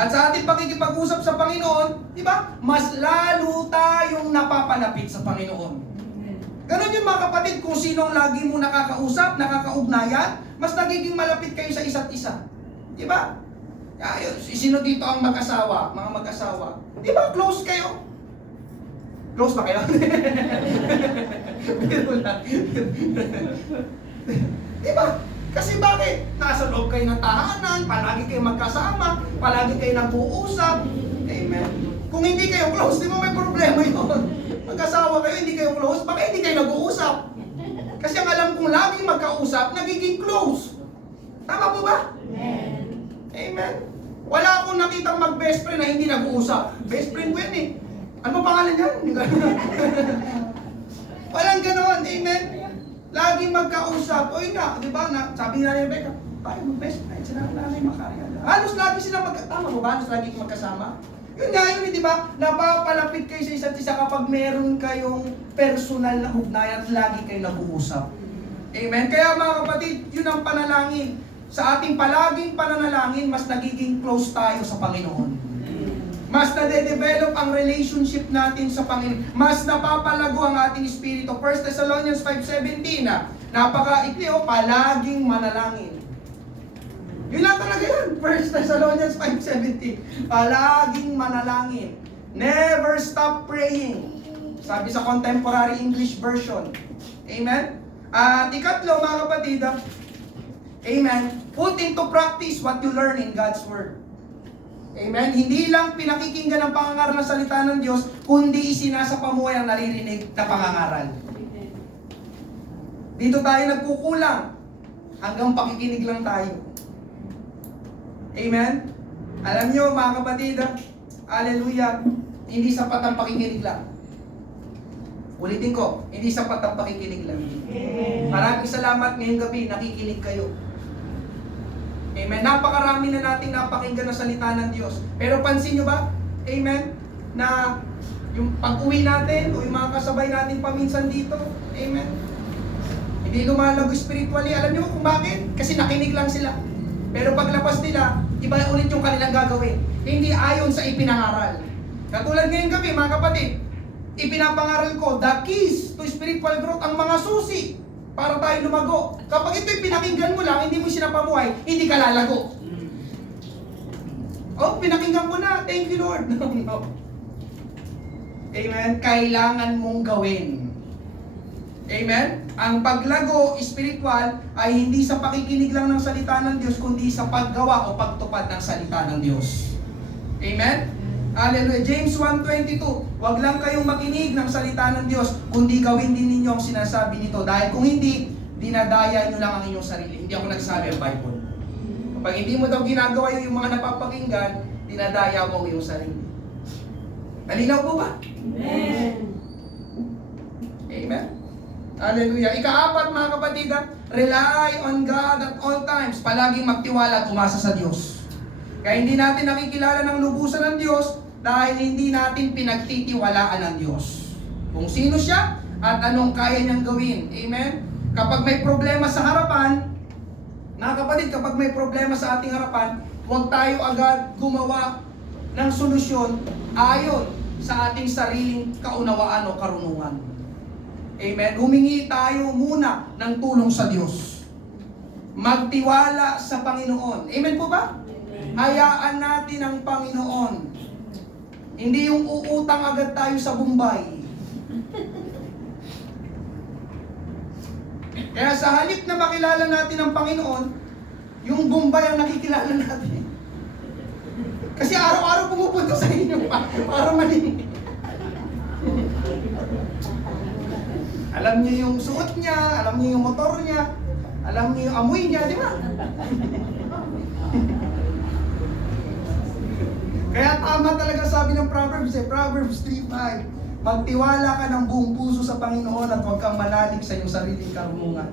At sa ating pakikipag-usap sa Panginoon, di ba? Mas lalo tayong napapalapit sa Panginoon. Ganon yun mga kapatid, kung sinong lagi mo nakakausap, nakakaugnayan, mas nagiging malapit kayo sa isa't isa. Di ba? Sino dito ang mag-asawa, mga mag-asawa? Di ba? Close kayo? Close ba kayo? Di ba? Kasi bakit? Nasa loob kayo ng tahanan, palagi kayo magkasama, palagi kayo nag-uusap. Amen. Kung hindi kayo close, di ba may problema yun? Mag-asawa kayo, hindi kayo close, baka hindi kayo nag-uusap. Kasi ang alam kong laging magkausap, nagiging close. Tama po ba? Amen. Amen. Wala akong nakitang mag-best friend na hindi nag-uusap. Best friend ko yan eh. Ano pangalan yan? Walang ganoon. Amen. Laging magkausap. O yun nga, di ba? Sabi nga ni Rebecca, tayo mag-best friend. Sila ang nanay makarya. Halos lagi sila magkasama mo ba? Halos lagi magkasama. Yun nga yun, di ba? Napapalapit kayo sa isa't isa kapag meron kayong personal na ugnayan at lagi kayo nag-uusap. Amen? Kaya mga kapatid, yun ang panalangin. Sa ating palaging pananalangin, mas nagiging close tayo sa Panginoon. Mas nade-develop ang relationship natin sa Panginoon. Mas napapalago ang ating espiritu. 1 Thessalonians 5:17 napaka-ikli palaging manalangin. Yun lang talaga yan. 1 Thessalonians 5:17 palaging manalangin. Never stop praying. Sabi sa Contemporary English Version. Amen? At ikatlo mga kapatid, amen, put into practice what you learn in God's Word. Amen? Hindi lang pinakikinggan ang pangangaral ng salita ng Diyos, kundi isinasapamuhay ang naririnig na pangangaral. Dito tayo nagkukulang. Hanggang pakikinig lang tayo. Amen? Alam nyo mga kapatid, hallelujah, hindi sapat ang pakikinig lang. Ulitin ko, hindi sapat ang pakikinig lang. Maraming salamat ngayong gabi, nakikinig kayo. Amen. Napakarami na nating napakinggan na salita ng Diyos. Pero pansin nyo ba? Amen. Na yung pag-uwi natin o yung mga kasabay natin paminsan dito. Amen. Hindi lumalago spiritually. Alam nyo kung bakit? Kasi nakinig lang sila. Pero paglabas nila, iba ulit yung kanilang gagawin. Hindi ayon sa ipinangaral. Katulad ngayong gabi, mga kapatid, ipinapangaral ko, the keys to spiritual growth, ang mga susi para tayo lumago. Kapag ito'y pinakinggan mo lang, hindi mo sinapamuhay, hindi ka lalago. Oh, pinakinggan mo na, thank you Lord. No. Amen? Kailangan mong gawin. Amen? Ang paglago spiritual ay hindi sa pakikinig lang ng salita ng Diyos, kundi sa paggawa o pagtupad ng salita ng Diyos. Amen? Hallelujah. James 1:22, huwag lang kayong makinig ng salita ng Diyos, kundi gawin din ninyo ang sinasabi nito. Dahil kung hindi, dinadaya nyo lang ang inyong sarili. Hindi ako nagsabi ang Bible. Pag hindi mo daw ginagawa yung mga napapakinggan, dinadaya mo yung sarili. Malinaw po ba? Amen. Amen. Hallelujah. Ika-apat mga kapatid, rely on God at all times. Palaging magtiwala at umasa sa Diyos. Kaya hindi natin nakikilala ng lubusan ng Diyos dahil hindi natin pinagtitiwalaan ng Diyos. Kung sino siya at anong kaya niyang gawin. Amen? Kapag may problema sa harapan, mga kapatid, kapag may problema sa ating harapan, huwag tayo agad gumawa ng solusyon ayon sa ating sariling kaunawaan o karunungan. Amen? Humingi tayo muna ng tulong sa Diyos. Magtiwala sa Panginoon. Amen po ba? Hayaan natin ang Panginoon. Hindi yung uutang agad tayo sa Bombay. Kaya sa halip na makilala natin ang Panginoon, yung Bombay ang nakikilala natin. Kasi araw-araw pumupunta sa inyo para malimit. Alam niyo yung suot niya, alam niyo yung motor niya, alam niyo yung amoy niya, di ba? Kaya tama talaga sabi ng Proverbs, Proverbs 3:5. Magtiwala ka ng buong puso sa Panginoon at huwag kang manalig sa iyong sariling karunungan.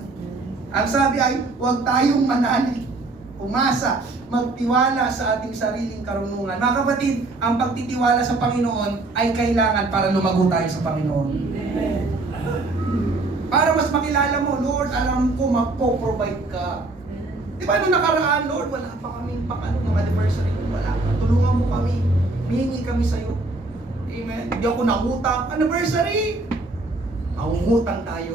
Ang sabi ay, huwag tayong manalig, umasa, magtiwala sa ating sariling karunungan. Mga kapatid, ang pagtitiwala sa Panginoon ay kailangan para lumago tayo sa Panginoon. Para mas makilala mo, Lord, alam ko magpo-provide ka. Di ba nung nakaraan, Lord, wala pa kaming nung anniversary, wala pa. Tulungan mo kami, mihingi kami sa'yo. Amen. Hindi ako nangutang. Anniversary! Mangungutang tayo.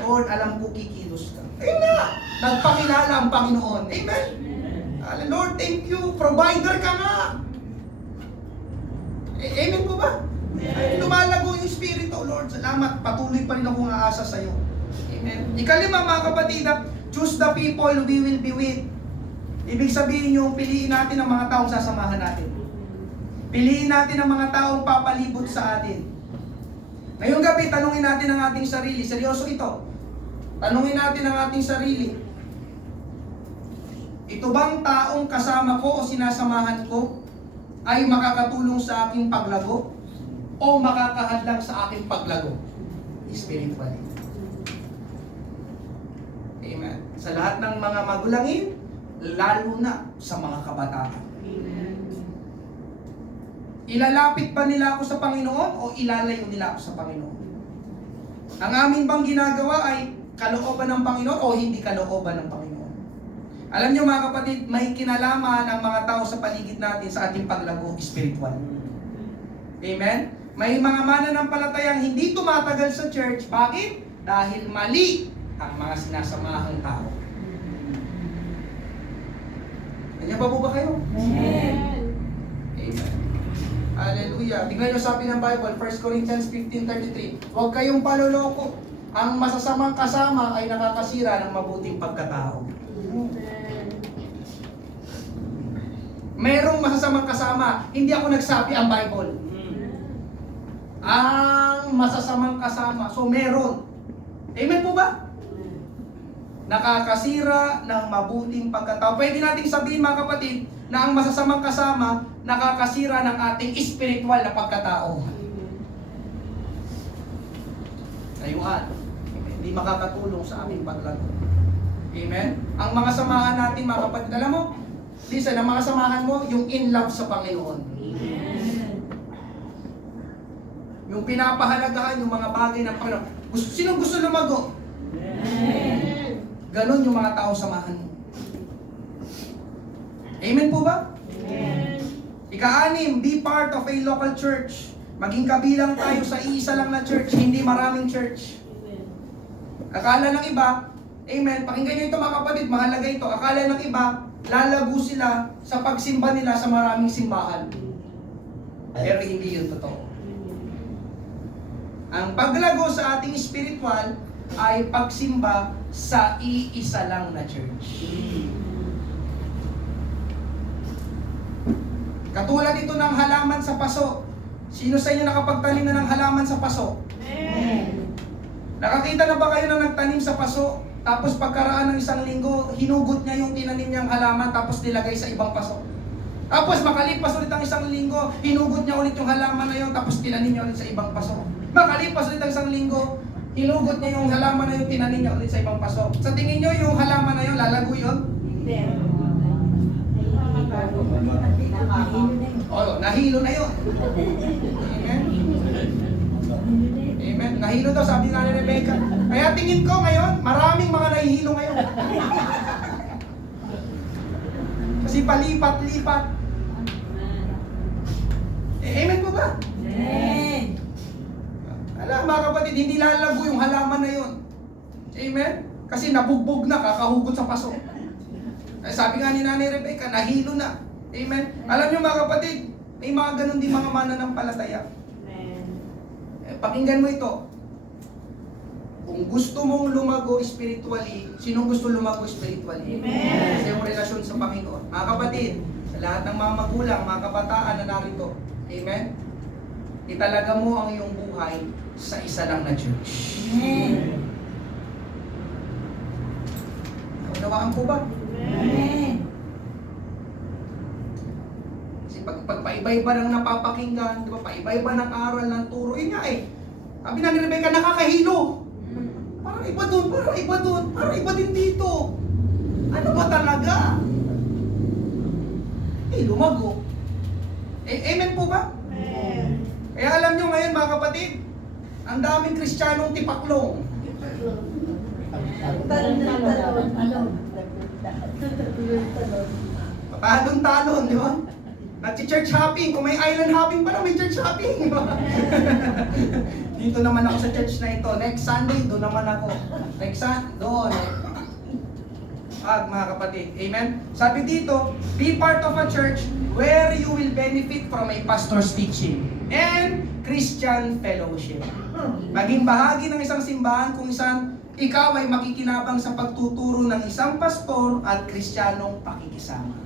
Lord, alam ko kikilos ka. Ayun na! Nagpakilala ang Panginoon. Amen. Lord, thank you. Provider ka nga. Amen po ba? Ay, lumalago yung Espiritu, Lord. Salamat. Patuloy pa rin akong aasa sa iyo. Amen. Ikalima, mga kapatid, choose the people we will be with. Ibig sabihin yung piliin natin ang mga taong sasamahan natin. Piliin natin ang mga taong papalibot sa atin. Ngayong gabi, tanungin natin ang ating sarili. Seryoso ito. Tanungin natin ang ating sarili. Ito bang taong kasama ko o sinasamahan ko ay makakatulong sa aking paglago o makakahadlang sa aking paglago? Spiritually. Amen. Sa lahat ng mga magulangin, lalo na sa mga kabataan. Ilalapit ba nila ako sa Panginoon o ilalayo nila ako sa Panginoon? Ang amin bang ginagawa ay kalooban ng Panginoon o hindi kalooban ng Panginoon? Alam niyo mga kapatid, may kinalaman ang mga tao sa paligid natin sa ating paglago spiritual. Amen? May mga mananampalatayang hindi tumatagal sa church. Bakit? Dahil mali ang mga sinasamahang tao. Ganyan ba po ba kayo? Amen. Amen. Hallelujah. Tingnan niyo sabi ng Bible, 1 Corinthians 15:33. Huwag kayong paloloko. Ang masasamang kasama ay nakakasira ng mabuting pagkatao. Merong masasamang kasama. Hindi ako nagsabi ang Bible. Ang masasamang kasama. So meron. Amen po ba? Nakakasira ng mabuting pagkatao. Pwede nating sabihin mga kapatid na ang masasamang kasama nakakasira ng ating spiritual na pagkatao. Layuan. Hindi makakatulong sa aming paglago. Amen? Ang mga samahan natin mga kapatid, alam mo, listen, ang mga samahan mo, yung in love sa Panginoon. Amen. Yung pinapahalagahan yung mga bagay ng Panginoon. Sinong gusto lumago? Amen. Ganon yung mga tao samahan mo. Amen po ba? Amen. Ika-anim, be part of a local church. Maging kabilang tayo sa iisa lang na church, hindi maraming church. Akala ng iba, amen, pakinggan nyo ito mga kapatid, mahalaga ito. Akala ng iba, lalago sila sa pagsimba nila sa maraming simbahan. Pero hindi yun totoo. Ang paglago sa ating spiritual ay pagsimba sa iisa lang na church. Katulad ito ng halaman sa paso. Sino sa inyo nakapagtanim na ng halaman sa paso? Amen. Nakakita na ba kayo na nagtanim sa paso? Tapos pagkaraan ng isang linggo, hinugot niya yung tinanim niyang halaman tapos nilagay sa ibang paso. Tapos makalipas ulit ang isang linggo, hinugot niya ulit yung halaman na yun tapos tinanim niya ulit sa ibang paso. Makalipas ulit ang isang linggo, hinugot niya yung halaman na yun, tinanim niya ulit sa ibang paso. Sa tingin niyo yung halaman na yun, lalago yun? Oh, nahilo na yun. Amen? Amen. Nahilo daw, sabi nga ni Rebecca. Kaya tingin ko ngayon, maraming mga nahihilo ngayon. Kasi palipat-lipat. Amen po ba? Amen. Alam mga kapatid, hindi lalago yung halaman na yun. Amen? Kasi nabugbog na, kakahugot sa paso. Sabi nga ni Nanay Rebecca, nahilo na. Amen? Alam niyo mga kapatid, may mga ganun din mga mananampalataya. Pakinggan mo ito. Kung gusto mong lumago spiritually, sinong gusto lumago spiritually? Amen. Kasi yung relasyon sa Panginoon. Mga kapatid, sa lahat ng mga magulang, mga kabataan na narito, amen? Italaga mo ang iyong buhay sa isa lang na church. Amen. Naunawaan po ba? Amen. Kasi pag paiba-iba ng napapakinggan, di ba? Paiba-iba ng aral, ng turo, yun nga eh. Sabi na ni Rebecca, nakakahilo. Parang iba doon, parang iba doon, parang iba din dito. Ano ba talaga? Lumago. Amen po ba? Amen. Kaya alam nyo ngayon mga kapatid, ang daming Kristiyanong tipaklong. Talon-talon, di ba? Nag-church hopping. Kung may island hopping pala, may church hopping. Dito naman ako sa church na ito. Next Sunday, doon naman ako. Next Sunday, doon. Mga kapatid. Amen? Sabi dito, be part of a church where you will benefit from a pastor's teaching and Christian fellowship. Maging bahagi ng isang simbahan kung saan ikaw ay makikinabang sa pagtuturo ng isang pastor at Kristiyanong pakikisama.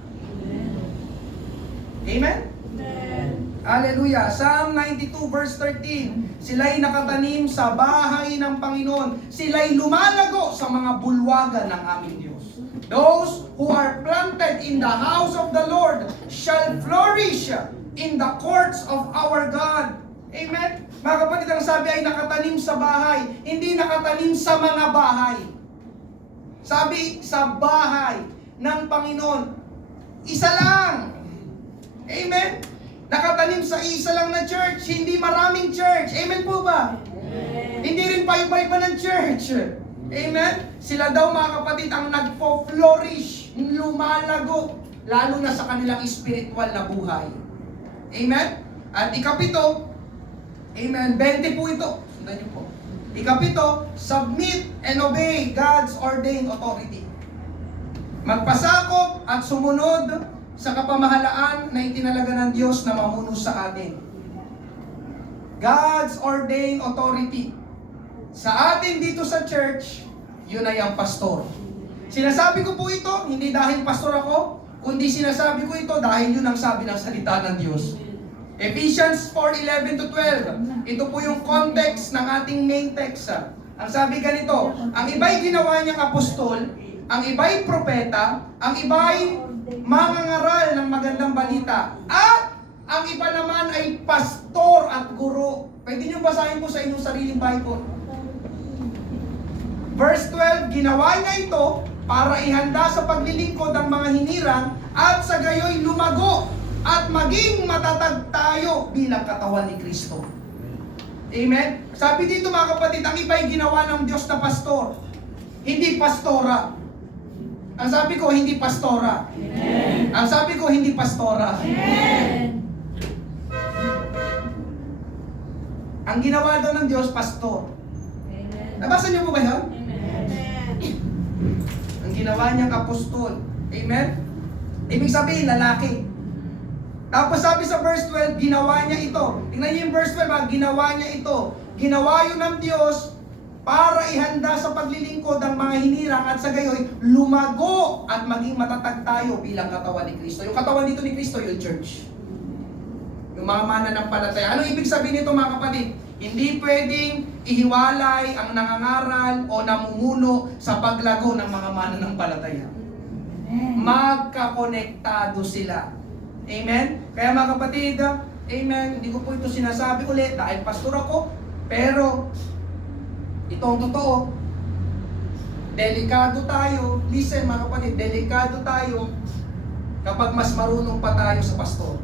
Amen? Amen. Hallelujah. Psalm 92 verse 13. Sila'y nakatanim sa bahay ng Panginoon. Sila'y lumalago sa mga bulwagan ng aming Diyos. Those who are planted in the house of the Lord shall flourish in the courts of our God. Amen? Mga kapatid, ang sabi ay nakatanim sa bahay, hindi nakatanim sa mga bahay. Sabi, sa bahay ng Panginoon. Isa lang. Amen? Nakatanim sa isa lang na church, hindi maraming church. Amen po ba? Amen. Hindi rin paiba-iba ng church. Amen? Sila daw mga kapatid ang nagpo-flourish, lumalago, lalo na sa kanilang spiritual na buhay. Amen? At ikapito, amen, 20 po ito. Sundan niyo po. Ikapito, submit and obey God's ordained authority. Magpasakop at sumunod sa kapamahalaan na itinalaga ng Diyos na mamuno sa atin. God's ordained authority. Sa atin dito sa church, yun ay ang pastor. Sinasabi ko po ito, hindi dahil pastor ako, kundi sinasabi ko ito dahil yun ang sabi ng salita ng Diyos. Ephesians 4:11 to 12. Ito po yung context ng ating main text. Ang sabi ganito, ang iba'y ginawa niyang apostol, ang iba'y propeta, ang iba'y mangangaral ng magandang balita, at ang iba naman ay pastor at guro. Pwede niyo basahin po sa inyong sariling Bible. Verse 12, ginawa niya ito para ihanda sa paglilingkod ang mga hinirang at sa gayoy lumago at maging matatag tayo bilang katawan ni Kristo. Amen? Sabi dito mga kapatid, ang iba'y ginawa ng Diyos na pastor, hindi pastora. Ang sabi ko, hindi pastora. Amen. Ang sabi ko, hindi pastora. Amen. Ang ginawa daw ng Diyos, pastor. Amen. Nabasa niyo po ba yun? Amen. Ang ginawa niyang apostol. Amen? Ibig sabihin, lalaki. Tapos sabi sa verse 12, ginawa niya ito. Tingnan niyo yung verse 12, ginawa niya ito. Ginawa yun ng Diyos para ihanda sa paglilingkod ang mga hinirang at sa gayoy, lumago at maging matatag tayo bilang katawan ni Kristo. Yung katawan dito ni Kristo, yung church. Yung mga mananampalataya. Ano ibig sabihin nito mga kapatid? Hindi pwedeng ihiwalay ang nangangaral o namumuno sa paglago ng mga mananampalataya. Magkakonektado sila. Amen? Kaya mga kapatid, amen, hindi ko po ito sinasabi ulit dahil pastor ako, pero ito ang totoo. Delikado tayo. Listen mga kapatid, delikado tayo kapag mas marunong pa tayo sa pastor.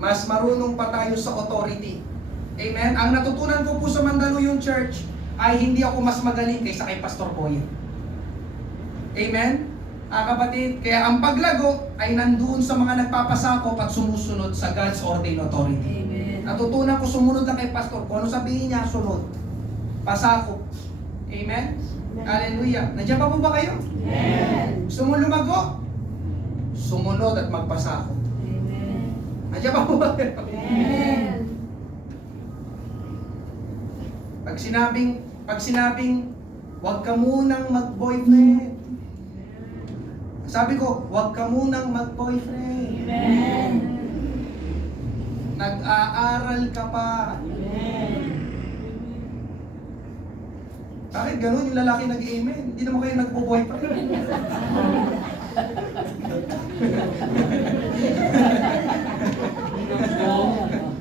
Mas marunong pa tayo sa authority. Amen? Ang natutunan ko po sa Mandaluyong Church ay hindi ako mas magaling kaysa kay Pastor Boy. Amen? Kapatid, kaya ang paglago ay nandoon sa mga nagpapasakop at sumusunod sa God's ordained authority. Amen. Natutunan ko sumunod lang kay Pastor. Kung ano sabihin niya, sunod. Pasakop. Amen? Hallelujah. Nandiyan pa po ba kayo? Amen. Gusto mo lumago? Sumunod at magpasakop. Amen. Nandiyan pa po ba kayo? Amen. Pag sinabing, huwag ka munang mag-boyfriend. Sabi ko, huwag ka munang mag-boyfriend. Amen. Nag-aaral ka pa. Amen. Bakit ganun yung lalaki nag-amen? Hindi naman kayo nagpo-boyfriend.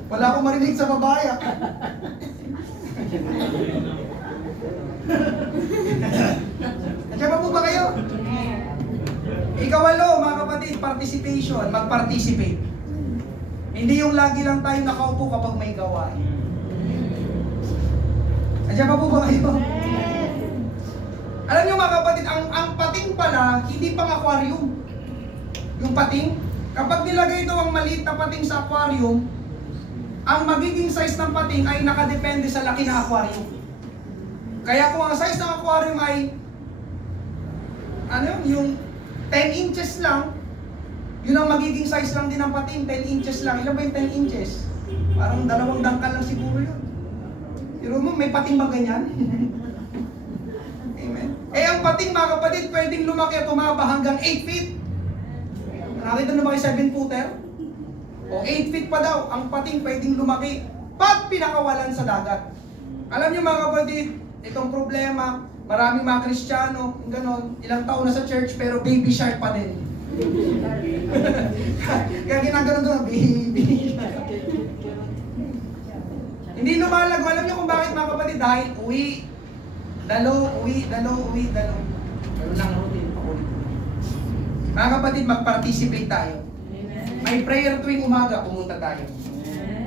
Wala akong marinig sa babae. Nandiyan pa po ba kayo? Ikawalo, mga kapatid, participation. Mag-participate. Hindi yung lagi lang tayo nakaupo kapag may gawain. Nandiyan pa po ba kayo? Alam niyo mga kapatid, ang pating pala, hindi pang aquarium. Yung pating, kapag nilagay ito ang maliit na pating sa aquarium, ang magiging size ng pating ay nakadepende sa laki ng aquarium. Kaya kung ang size ng aquarium ay yung 10 inches lang, yun ang magiging size lang din ng pating, 10 inches lang. Ilan ba yung 10 inches? Parang 2 dangkal lang siguro yun. Pero mo, may pating ba ganyan? Amen. Eh ang pating mga kapatid, pwedeng lumaki at tumaba hanggang 8 feet. Nakita na ba kayo 7-footer? O 8 feet pa daw, ang pating pwedeng lumaki pag pinakawalan sa dagat. Alam niyo mga kapatid, itong problema, maraming mga Kristiyano, ganon, ilang taon na sa church pero baby shark pa din. Kaya ginaganon doon, baby shark. Hindi lumalago. Alam niyo kung bakit mga kapatid? Dahil uwi, dalo. Pero lang routine pa ulit. Mga kapatid, mag-participate tayo. May prayer tuwing umaga, pumunta tayo.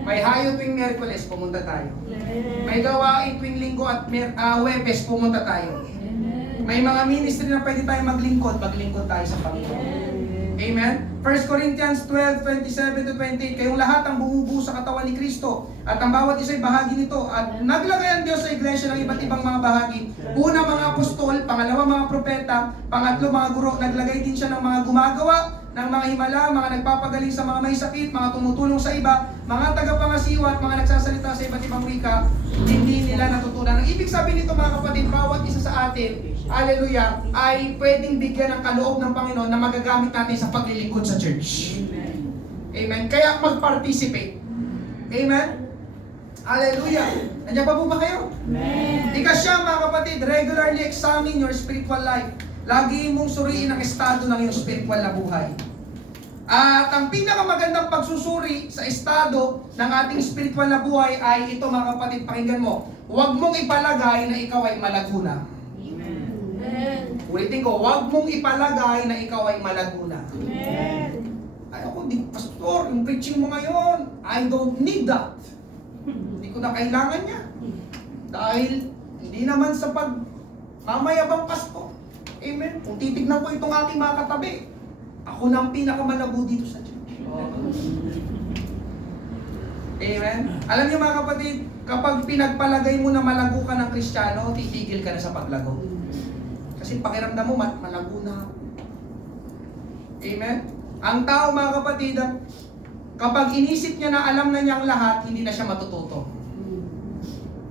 May hayo tuwing Miyerkules, pumunta tayo. May gawain tuwing Linggo at Huwebes, pumunta tayo. May mga ministry na pwede tayo maglingkod tayo sa Panginoon. Amen? 1 Corinthians 12:27-28, kayong lahat ang bumubuo sa katawan ni Kristo at ang bawat isa ay bahagi nito at naglagay ang Diyos sa iglesia ng iba't ibang mga bahagi. Una, mga apostol, pangalawa, mga propeta, pangatlo, mga guro. Naglagay din siya ng mga gumagawa, ng mga himala, mga nagpapagaling sa mga may sakit, mga tumutulong sa iba, mga tagapangasiwa at mga nagsasalita sa iba't ibang wika. Hindi nila natutunan. Ang ibig sabihin nito mga kapatid, bawat isa sa atin, hallelujah, ay pwedeng bigyan ng kaloob ng Panginoon na magagamit natin sa paglilingkod sa church. Amen. Kaya mag-participate. Amen. Hallelujah. Nandiyan pa po ba kayo? Amen. Ikasya mga kapatid, regularly examine your spiritual life. Lagi mong suriin ang estado ng iyong spiritual na buhay. At ang pinakamagandang pagsusuri sa estado ng ating spiritual na buhay ay ito mga kapatid, pakinggan mo. Huwag mong ipalagay na ikaw ay malaguna. Amen. Ulitin ko, huwag mong ipalagay na ikaw ay malaguna. Amen. Ay ako, di pastor, yung preaching mo ngayon, I don't need that. Hindi ko na kailangan niya. Dahil hindi naman sa pagmamayabang pastor. Amen. Kung titignan ko itong aking mga katabi, ako na ang pinakamalago dito sa church. Amen. Alam niyo mga kapatid, kapag pinagpalagay mo na malago ka ng Kristiyano, titigil ka na sa paglago. Kasi pakiramdam mo, malago na ako. Amen. Ang tao mga kapatid, kapag inisip niya na alam na niyang lahat, hindi na siya matututo.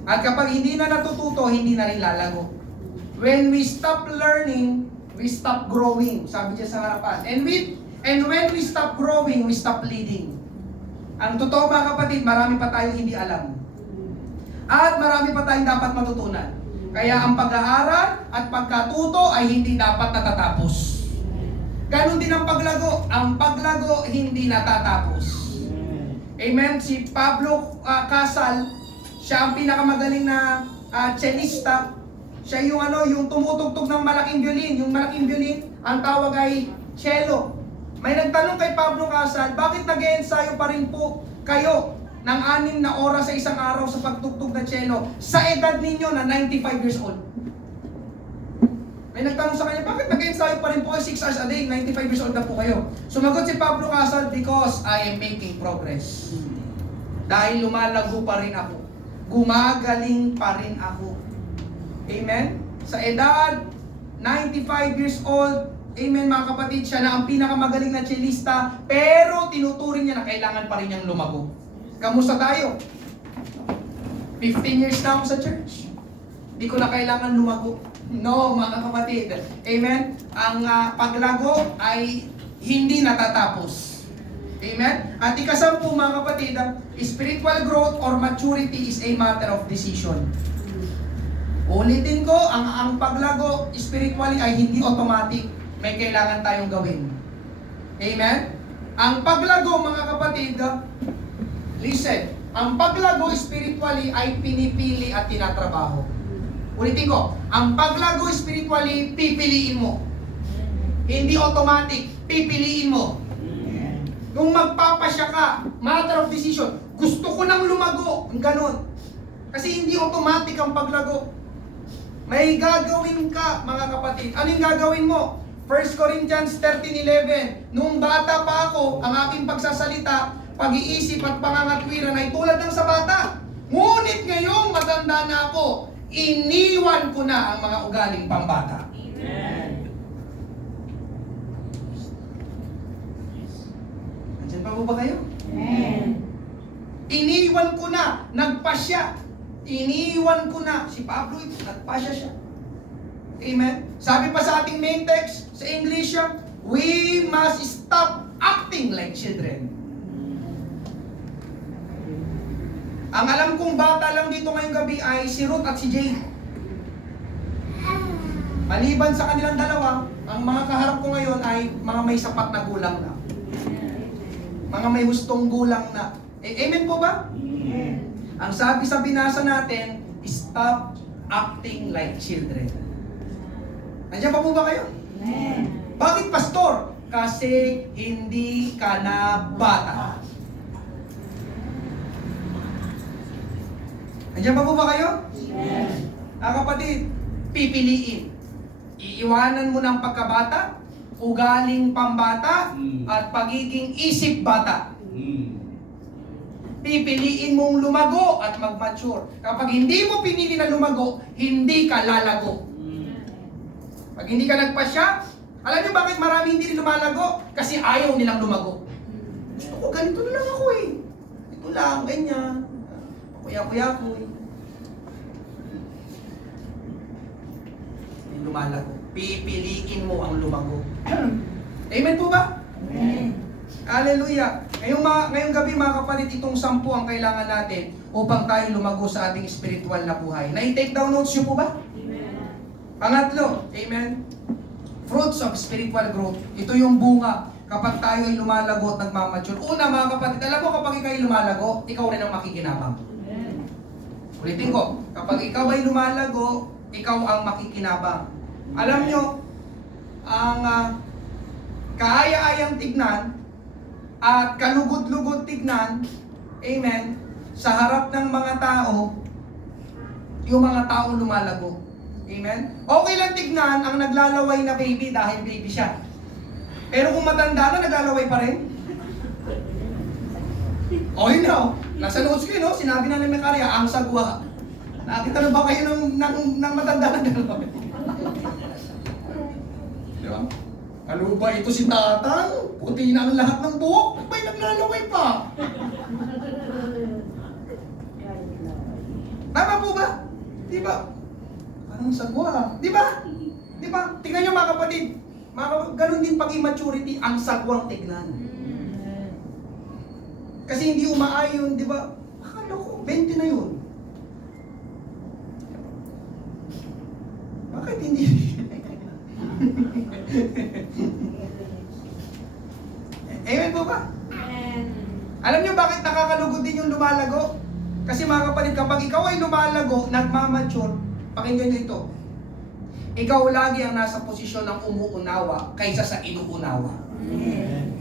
At kapag hindi na natututo, hindi na rin lalago. When we stop learning, we stop growing. Sabi niya sa harapan. And when we stop growing, we stop leading. Ang totoo mga kapatid, marami pa tayong hindi alam. At marami pa tayong dapat matutunan. Kaya ang pag-aaral at pagkatuto ay hindi dapat natatapos. Ganon din ang paglago. Ang paglago hindi natatapos. Amen? Si Pablo Casal, siya ang pinakamagaling na cellista. Siya yung tumutugtog ng malaking violin. Yung malaking violin, ang tawag ay cello. May nagtanong kay Pablo Casal, bakit nag-ensayo pa rin po kayo ng 6 na oras sa isang araw sa pagtugtog ng cello sa edad ninyo na 95 years old? May nagtanong sa kanya, bakit nag-ensayo pa rin po kayo 6 hours a day, 95 years old na po kayo? Sumagot si Pablo Casal, because I am making progress. Dahil lumalago pa rin ako. Gumagaling pa rin ako. Amen? Sa edad 95 years old, amen mga kapatid, siya na ang pinakamagaling na cellista, pero tinuturing niya na kailangan pa rin niyang lumago. Kamusta tayo? 15 years na ako sa church. Hindi ko na kailangan lumago. No, mga kapatid. Amen? Ang paglago ay hindi natatapos. Amen? At ika-10 mga kapatid, spiritual growth or maturity is a matter of decision. Ulitin ko, ang paglago spiritually ay hindi automatic. May kailangan tayong gawin. Amen? Ang paglago mga kapatid, listen, ang paglago spiritually ay pinipili at tinatrabaho. Ulitin ko, ang paglago spiritually, pipiliin mo. Hindi automatic, pipiliin mo. Kung magpapasya ka, matter of decision, gusto ko nang lumago, ang ganon. Kasi hindi automatic ang paglago. May gagawin ka, mga kapatid. Anong gagawin mo? 1 Corinthians 13:11, nung bata pa ako, ang aking pagsasalita, pag-iisip at pangangatwiran ay tulad ng sa bata. Ngunit ngayong matanda na ako, iniwan ko na ang mga ugaling pambata. Amen. Nandiyan pa po ba kayo? Amen. Iniwan ko na, nagpasya. Iniwan ko na. Si Pablo, nagpasya siya. Amen? Sabi pa sa ating main text, sa English, we must stop acting like children. Ang alam kong bata lang dito ngayong gabi ay si Ruth at si Jane. Maliban sa kanilang dalawa, ang mga kaharap ko ngayon ay mga may sapat na gulang na. Mga may hustong gulang na. Amen po ba? Amen. Ang sabi sa binasa natin, stop acting like children. Nandiyan pa po ba kayo? Amen. Bakit pastor? Kasi hindi ka na bata. Nandiyan pa po ba kayo? Amen. Kapatid, pipiliin. Iiwanan mo ng pagkabata, ugaling pambata, at pagiging isip bata. Pipiliin mong lumago at mag-mature. Kapag hindi mo pinili na lumago, hindi ka lalago. Pag hindi ka nagpasya, alam niyo bakit marami hindi lumalago? Kasi ayaw nilang lumago. Gusto ko, ganito na lang ako eh. Ito lang, ganyan. Kuya-kuya ko eh. Hindi lumalago. Pipiliin mo ang lumago. Amen po ba? Amen. Hallelujah! Ngayong gabi mga kapatid, itong 10 ang kailangan natin upang tayo lumago sa ating spiritual na buhay. Na-take down notes nyo po ba? Amen. Pangatlo, amen? Fruits of spiritual growth. Ito yung bunga kapag tayo ay lumalago at nagmamature. Una mga kapatid, alam mo kapag ikaw ay lumalago, ikaw rin ang makikinabang. Amen. Ulitin ko, kapag ikaw ay lumalago, ikaw ang makikinabang. Alam nyo, ang kaaya-ayang tignan at kalugod-lugod tignan, amen, sa harap ng mga tao, yung mga taong lumalago. Amen? Okay lang tignan ang naglalaway na baby dahil baby siya. Pero kung matanda na, naglalaway pa rin. O yun na, nasa notes ko yun, no? Sinabi na ni Mekarya, ang sagwa. Nakita na ba kayo ng matanda na naglalaway? Di ba? Ano ba ito si Tatang? Puti na ang lahat ng buhok. May naglalaway pa. Tama po ba? Di ba? Parang sagwa. Di ba? Di ba? Tingnan nyo mga kapatid. Ganun din pag immaturity ang sagwang tignan. Kasi hindi umaayon, di ba? Akala ko, 20 na yun. Bakit hindi? Amen po ba? Amen. Alam niyo bakit nakakalugod din yung lumalago? Kasi mga kapatid, kapag ikaw ay lumalago, nagmamature, pakinggan niyo ito. Ikaw lagi ang nasa posisyon ng umuunawa kaysa sa inuunawa. Amen.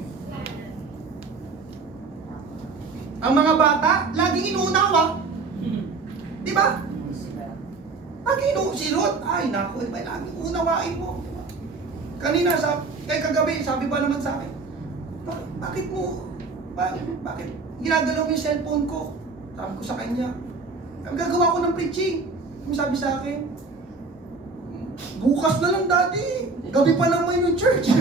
Ang mga bata, laging inuunawa. Di ba? Lagi si Ruth, ay naku, iba laging unawain mo. Diba? Kanina, kay kagabi, sabi pa naman sa akin, bakit mo, bakit ginagalaw mo yung cellphone ko? Sabi ko sa kanya, gagawa ko ng preaching. Yung sabi sa akin, bukas na lang dati, gabi pa naman yung church.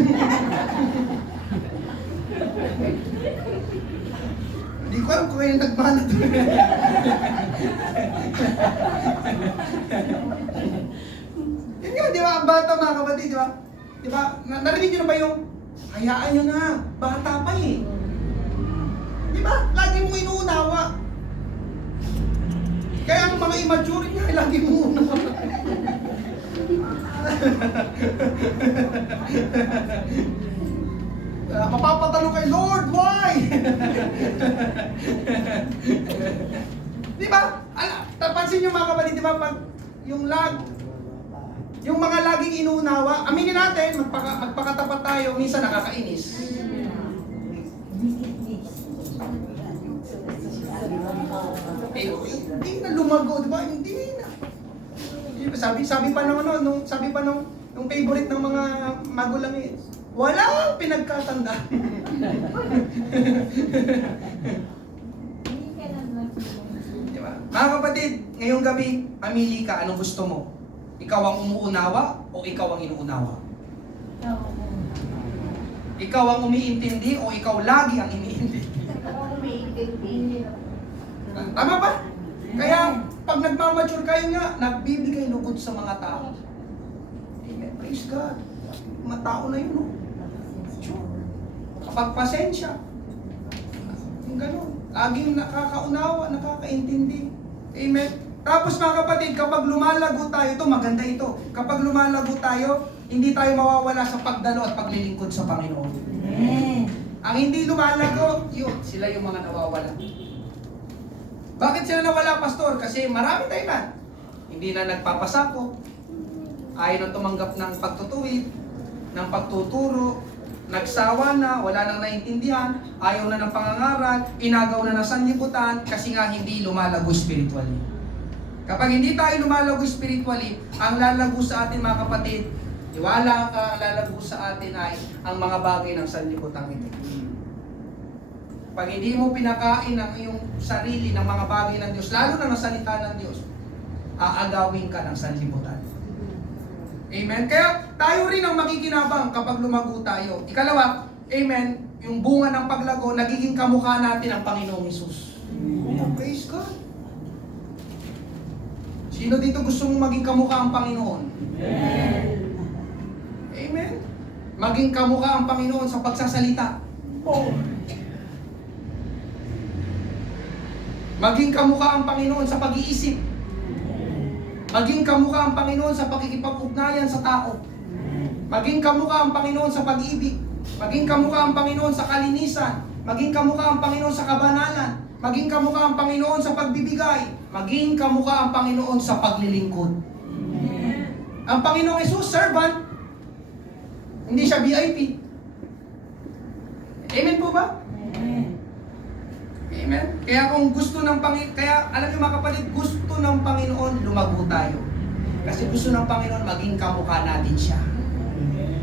Hindi ko alam kung kayo nagmanat. Yun nga, di ba? Ang bata mga kapatid, di ba? Di ba? Narinig nyo na ba yung, hayaan nyo na, bata pa eh. Di ba? Lagi mo inuunawa. Kaya ang mga immature niya, lagi mo unawa. Mapapatalo kay Lord, why? Di ba? Tapansin nyo mga kapatid, di ba? Pag yung mga laging inuunawa, aminin natin, magpakatapat tayo, minsan nakakainis. Hindi na lumago, di ba? Hindi na. Sabi pa nung favorite ng mga magulang eh, walang pinagkatanda. Diba? Mga kapatid, ngayong gabi, mamili ka, anong gusto mo? Ikaw ang umuunawa o ikaw ang inuunawa? Ikaw ang umiintindi o ikaw lagi ang iniintindi? Tama ba? Kaya, pag nagmamature kayo nga, nagbibigay lugod sa mga tao. Amen. Praise God. Mga tao na yun, no? Kapag pasensya, yung gano'n, laging nakakaunawa, nakakaintindi. Amen. Tapos mga kapatid, kapag lumalago tayo, ito maganda ito. Kapag lumalago tayo, hindi tayo mawawala sa pagdalo at paglilingkod sa Panginoon. Amen. Ang hindi lumalago, yun, sila yung mga nawawala. Bakit sila nawala, Pastor? Kasi marami tayo na. Hindi na nagpapasako, ayaw na tumanggap ng pagtutuwid, ng pagtuturo, nagsawa na, wala nang naintindihan, ayaw na ng pangangaral, inagaw na ng sanlibutan, kasi nga hindi lumalago spiritually. Kapag hindi tayo lumalago spiritually, ang lalago sa atin mga kapatid, iwala ka, ang lalago sa atin ay ang mga bagay ng sanlibutan ito. Pag hindi mo pinakain ang iyong sarili ng mga bagay ng Diyos, lalo na ng salita ng Diyos, aagawin ka ng sanlibutan. Amen? Kaya tayo rin ang makikinabang kapag lumago tayo. Ikalawa, amen, yung bunga ng paglago, nagiging kamukha natin ang Panginoong Hesus. Oh, praise God. Sino dito gusto mong maging kamukha ang Panginoon? Amen. Amen? Maging kamukha ang Panginoon sa pagsasalita. Oh. Maging kamukha ang Panginoon sa pag-iisip. Maging kamukha ang Panginoon sa pakikipag-ugnayan sa tao. Maging kamukha ang Panginoon sa pag-ibig. Maging kamukha ang Panginoon sa kalinisan. Maging kamukha ang Panginoon sa kabanalan. Maging kamukha ang Panginoon sa pagbibigay. Maging kamukha ang Panginoon sa paglilingkod. Ang Panginoong Jesus, servant. Hindi siya VIP. Amen po ba? Amen? Kaya kung gusto ng Panginoon, kaya alam niyo mga kapatid, gusto ng Panginoon lumago tayo. Kasi gusto ng Panginoon maging kamukha natin siya.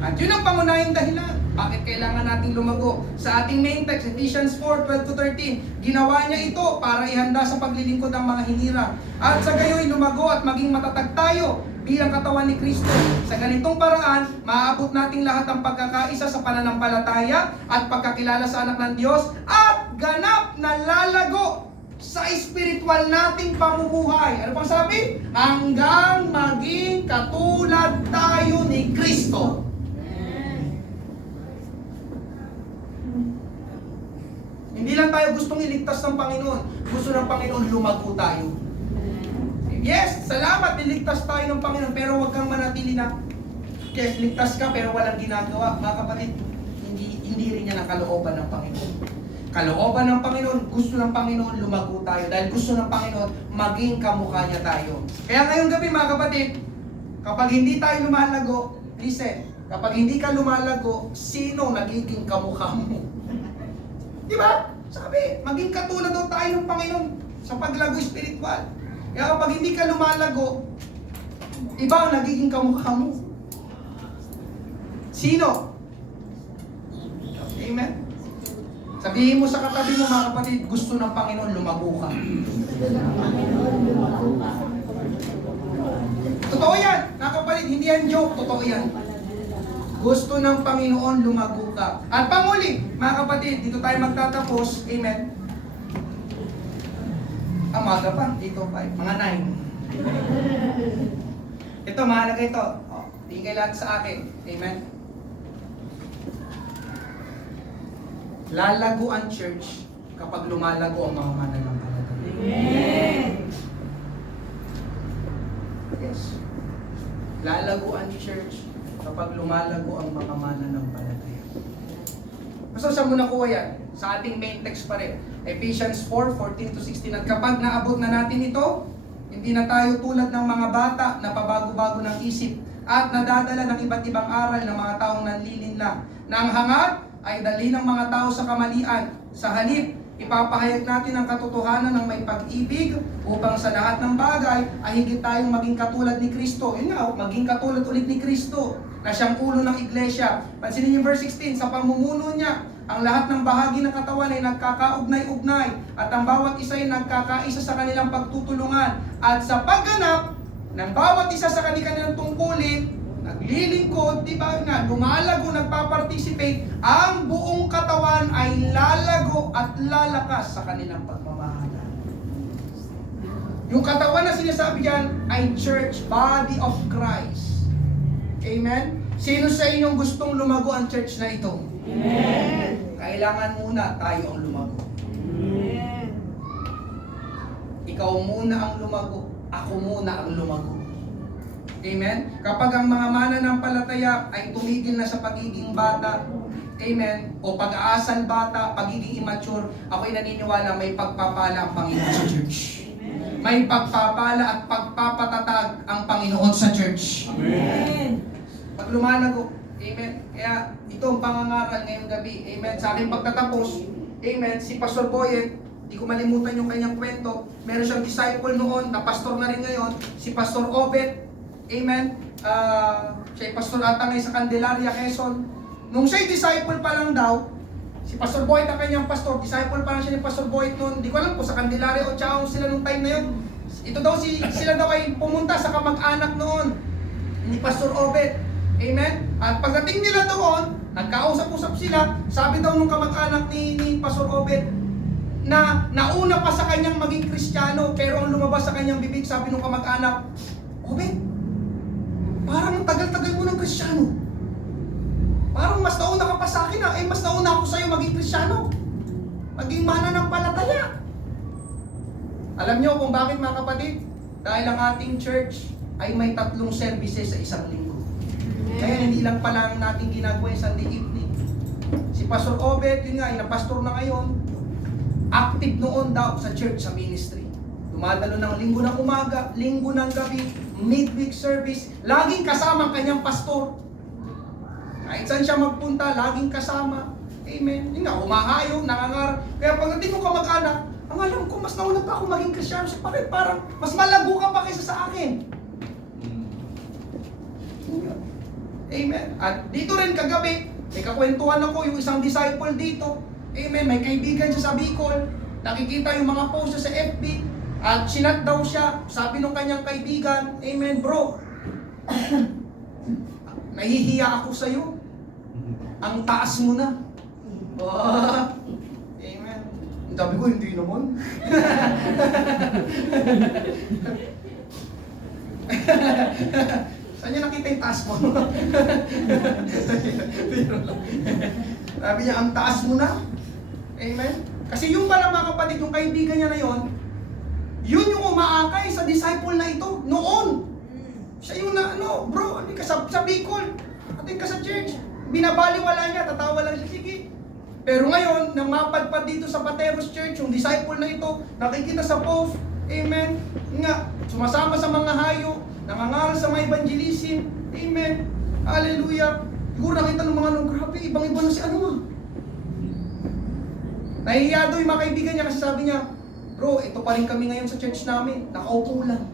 At yun ang pangunahing dahilan. Bakit kailangan nating lumago? Sa ating main text, Ephesians 4:12-13, ginawa niya ito para ihanda sa paglilingkod ng mga hinirang. At sa gayoy lumago at maging matatag tayo bilang katawan ni Kristo. Sa ganitong paraan, maaabot nating lahat ang pagkakaisa sa pananampalataya at pagkakilala sa anak ng Diyos at ganap na lalago sa espiritual nating pamumuhay. Ano pang sabi? Hanggang maging katulad tayo ni Kristo. Hindi lang tayo gustong iligtas ng Panginoon. Gusto ng Panginoon lumago tayo. Yes, salamat, niligtas tayo ng Panginoon, pero huwag kang manatili na, yes, ligtas ka pero walang ginagawa. Mga kapatid, hindi rin yan ang kalooban ng Panginoon. Kalooban ng Panginoon, gusto ng Panginoon lumago tayo dahil gusto ng Panginoon maging kamukha niya tayo. Kaya ngayong gabi mga kapatid, kapag hindi tayo lumalago, listen, kapag hindi ka lumalago, sino nagiging kamukha mo? Di ba? Sabi, maging katulad daw tayo ng Panginoon sa paglago spiritual. Kaya kapag hindi ka lumalago, iba ang nagiging kamukha mo. Sino? Amen? Sabihin mo sa katabi mo mga kapatid, gusto ng Panginoon lumago ka. Totoo yan, mga kapatid, hindi yan joke, totoo yan. Gusto ng Panginoon lumago ka. At panguli, mga kapatid, dito tayo magtatapos, amen? Amaga pa, dito pa, mga 9. Ito, mahalaga ito. Tingin lahat sa akin, amen? Lalago ang church kapag lumalago ang mga mananampalataya. Amen. Yes. Lalago ang church kapag lumalago ang mga mananampalataya. So, saan mo nakuha yan? Sa ating main text pa rin. Ephesians 4:14-16. At kapag naabot na natin ito, hindi na tayo tulad ng mga bata na pabago-bago ng isip at nadadala ng iba't ibang aral ng mga taong nanlilinlang na ang hangad ay dali ng mga tao sa kamalian. Sa halip, ipapahayag natin ang katotohanan ng may pag-ibig upang sa lahat ng bagay ay higit tayong maging katulad ni Kristo. Yun nga, maging katulad ulit ni Kristo na siyang ulo ng iglesia. Pansinin niyo verse 16, sa pamumuno niya, ang lahat ng bahagi ng katawan ay nagkakaugnay-ugnay at ang bawat isa ay nagkakaisa sa kanilang pagtutulungan. At sa pagganap ng bawat isa sa kanilang tungkulin, naglilingkod, di ba nga, lumalago, nagpa-participate, ang buong katawan ay lalago at lalakas sa kanilang pagmamahala. Yung katawan na sinasabi yan ay church, body of Christ. Amen? Sino sa inyong gustong lumago ang church na ito? Amen. Kailangan muna tayo ang lumago. Amen. Ikaw muna ang lumago, ako muna ang lumago. Amen? Kapag ang mga mananampalataya ay tumigil na sa pagiging bata, amen, o pag-aasal bata, pagiging immature, ako'y naniniwala may pagpapala ang Panginoon sa church. May pagpapala at pagpapatatag ang Panginoon sa church. Amen. Pag lumalago, amen. Kaya ito ang pangangaral ngayong gabi, amen. Sa aking pagtatapos, amen, si Pastor Boyet, di ko malimutan yung kanyang kwento. Meron siyang disciple noon, na pastor na rin ngayon, si Pastor Obet. Amen. Siya pastor ata ngayon sa Candelaria, Quezon. Nung siya'y disciple pa lang daw, si Pastor Boyd ang kanyang pastor, disciple pa lang siya ni Pastor Boyd noon. Di ko alam kung sa Candelaria o Chaong sila nung time na yun. Ito daw sila daw ay pumunta sa kamag-anak noon ni Pastor Obed. Amen. At pagdating nila doon, nagkausap-usap sila. Sabi daw nung kamag-anak ni Pastor Obed na nauna pa sa kanyang maging Kristiyano, pero ang lumabas sa kanyang bibig, sabi nung kamag-anak, Obed, parang tagal-tagal mo ng Kristiyano. Parang mas nauna ka pa sa akin mas nauna ako sa'yo maging Kristiyano. Maging mananampalataya. Alam niyo kung bakit mga kapatid? Dahil ang ating church ay may 3 services sa isang linggo. Kaya hindi lang pala natin ginagawa yung Sunday evening. Si Pastor Obed, yun nga, pastor na ngayon, active noon daw sa church, sa ministry. Dumadalo ng linggo ng umaga, linggo ng gabi, midweek service, laging kasama ang kanyang pastor. Kahit saan siya magpunta, laging kasama. Amen. Yun nga, humahayo, nangangarap. Kaya pagdating mo kamag-anak, ang alam ko, mas nauna pa ako maging Kristiyano. So, bakit parang mas malago ka pa kaysa sa akin? Amen. At dito rin kagabi, may kakwentuhan ako, yung isang disciple dito. Amen. May kaibigan siya sa Bicol. Nakikita yung mga post sa FB. At sinat daw siya, sabi nung kanyang kaibigan, amen bro, nahihiya ako sa'yo. Ang taas mo na. Amen. Sabi ko, hindi naman. Saan niya nakita yung taas mo? Sabi niya, ang taas mo na. Amen. Kasi yung pala mga kapatid, yung kaibigan niya na yun yung umaakay sa disciple na ito noon. Siya yung na bro, hindi ka sa Bicol, ating ka sa church. Binabaliwala niya, tatawa lang siya, sige. Pero ngayon, nang mapadpad dito sa Pateros Church, yung disciple na ito, nakikita sa post, amen, nga, sumasama sa mga hayo, nangangaral sa mga evangelism, amen, hallelujah. Siguro nakita ng mga grabe, ibang-iba na si Nahihiya doon yung mga kaibigan niya kasi sabi niya, bro, ito pa rin kami ngayon sa church namin, nakaupo lang.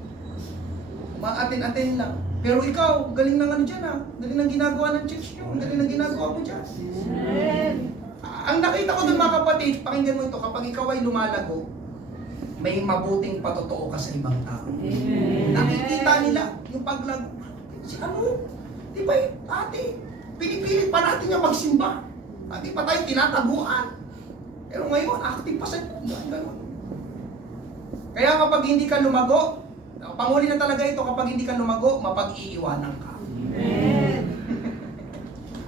Umaaten-aten lang. Pero ikaw, galing ng dyan galing ng ginagawa ng church niyo, galing ng ginagawa mo dyan. Ang nakita ko doon mga kapatid, pakinggan mo ito, kapag ikaw ay lumalago, may mabuting patotoo ka sa ibang tao. Nakikita nila yung paglago. Si di ba ate, pinipilit pa natin niya magsimba. Di pa tayo tinataguan. Pero ngayon, active pa sa gano'n. Kaya kapag hindi ka lumago, panguli na talaga ito, kapag hindi ka lumago, mapag-iiwanan ka.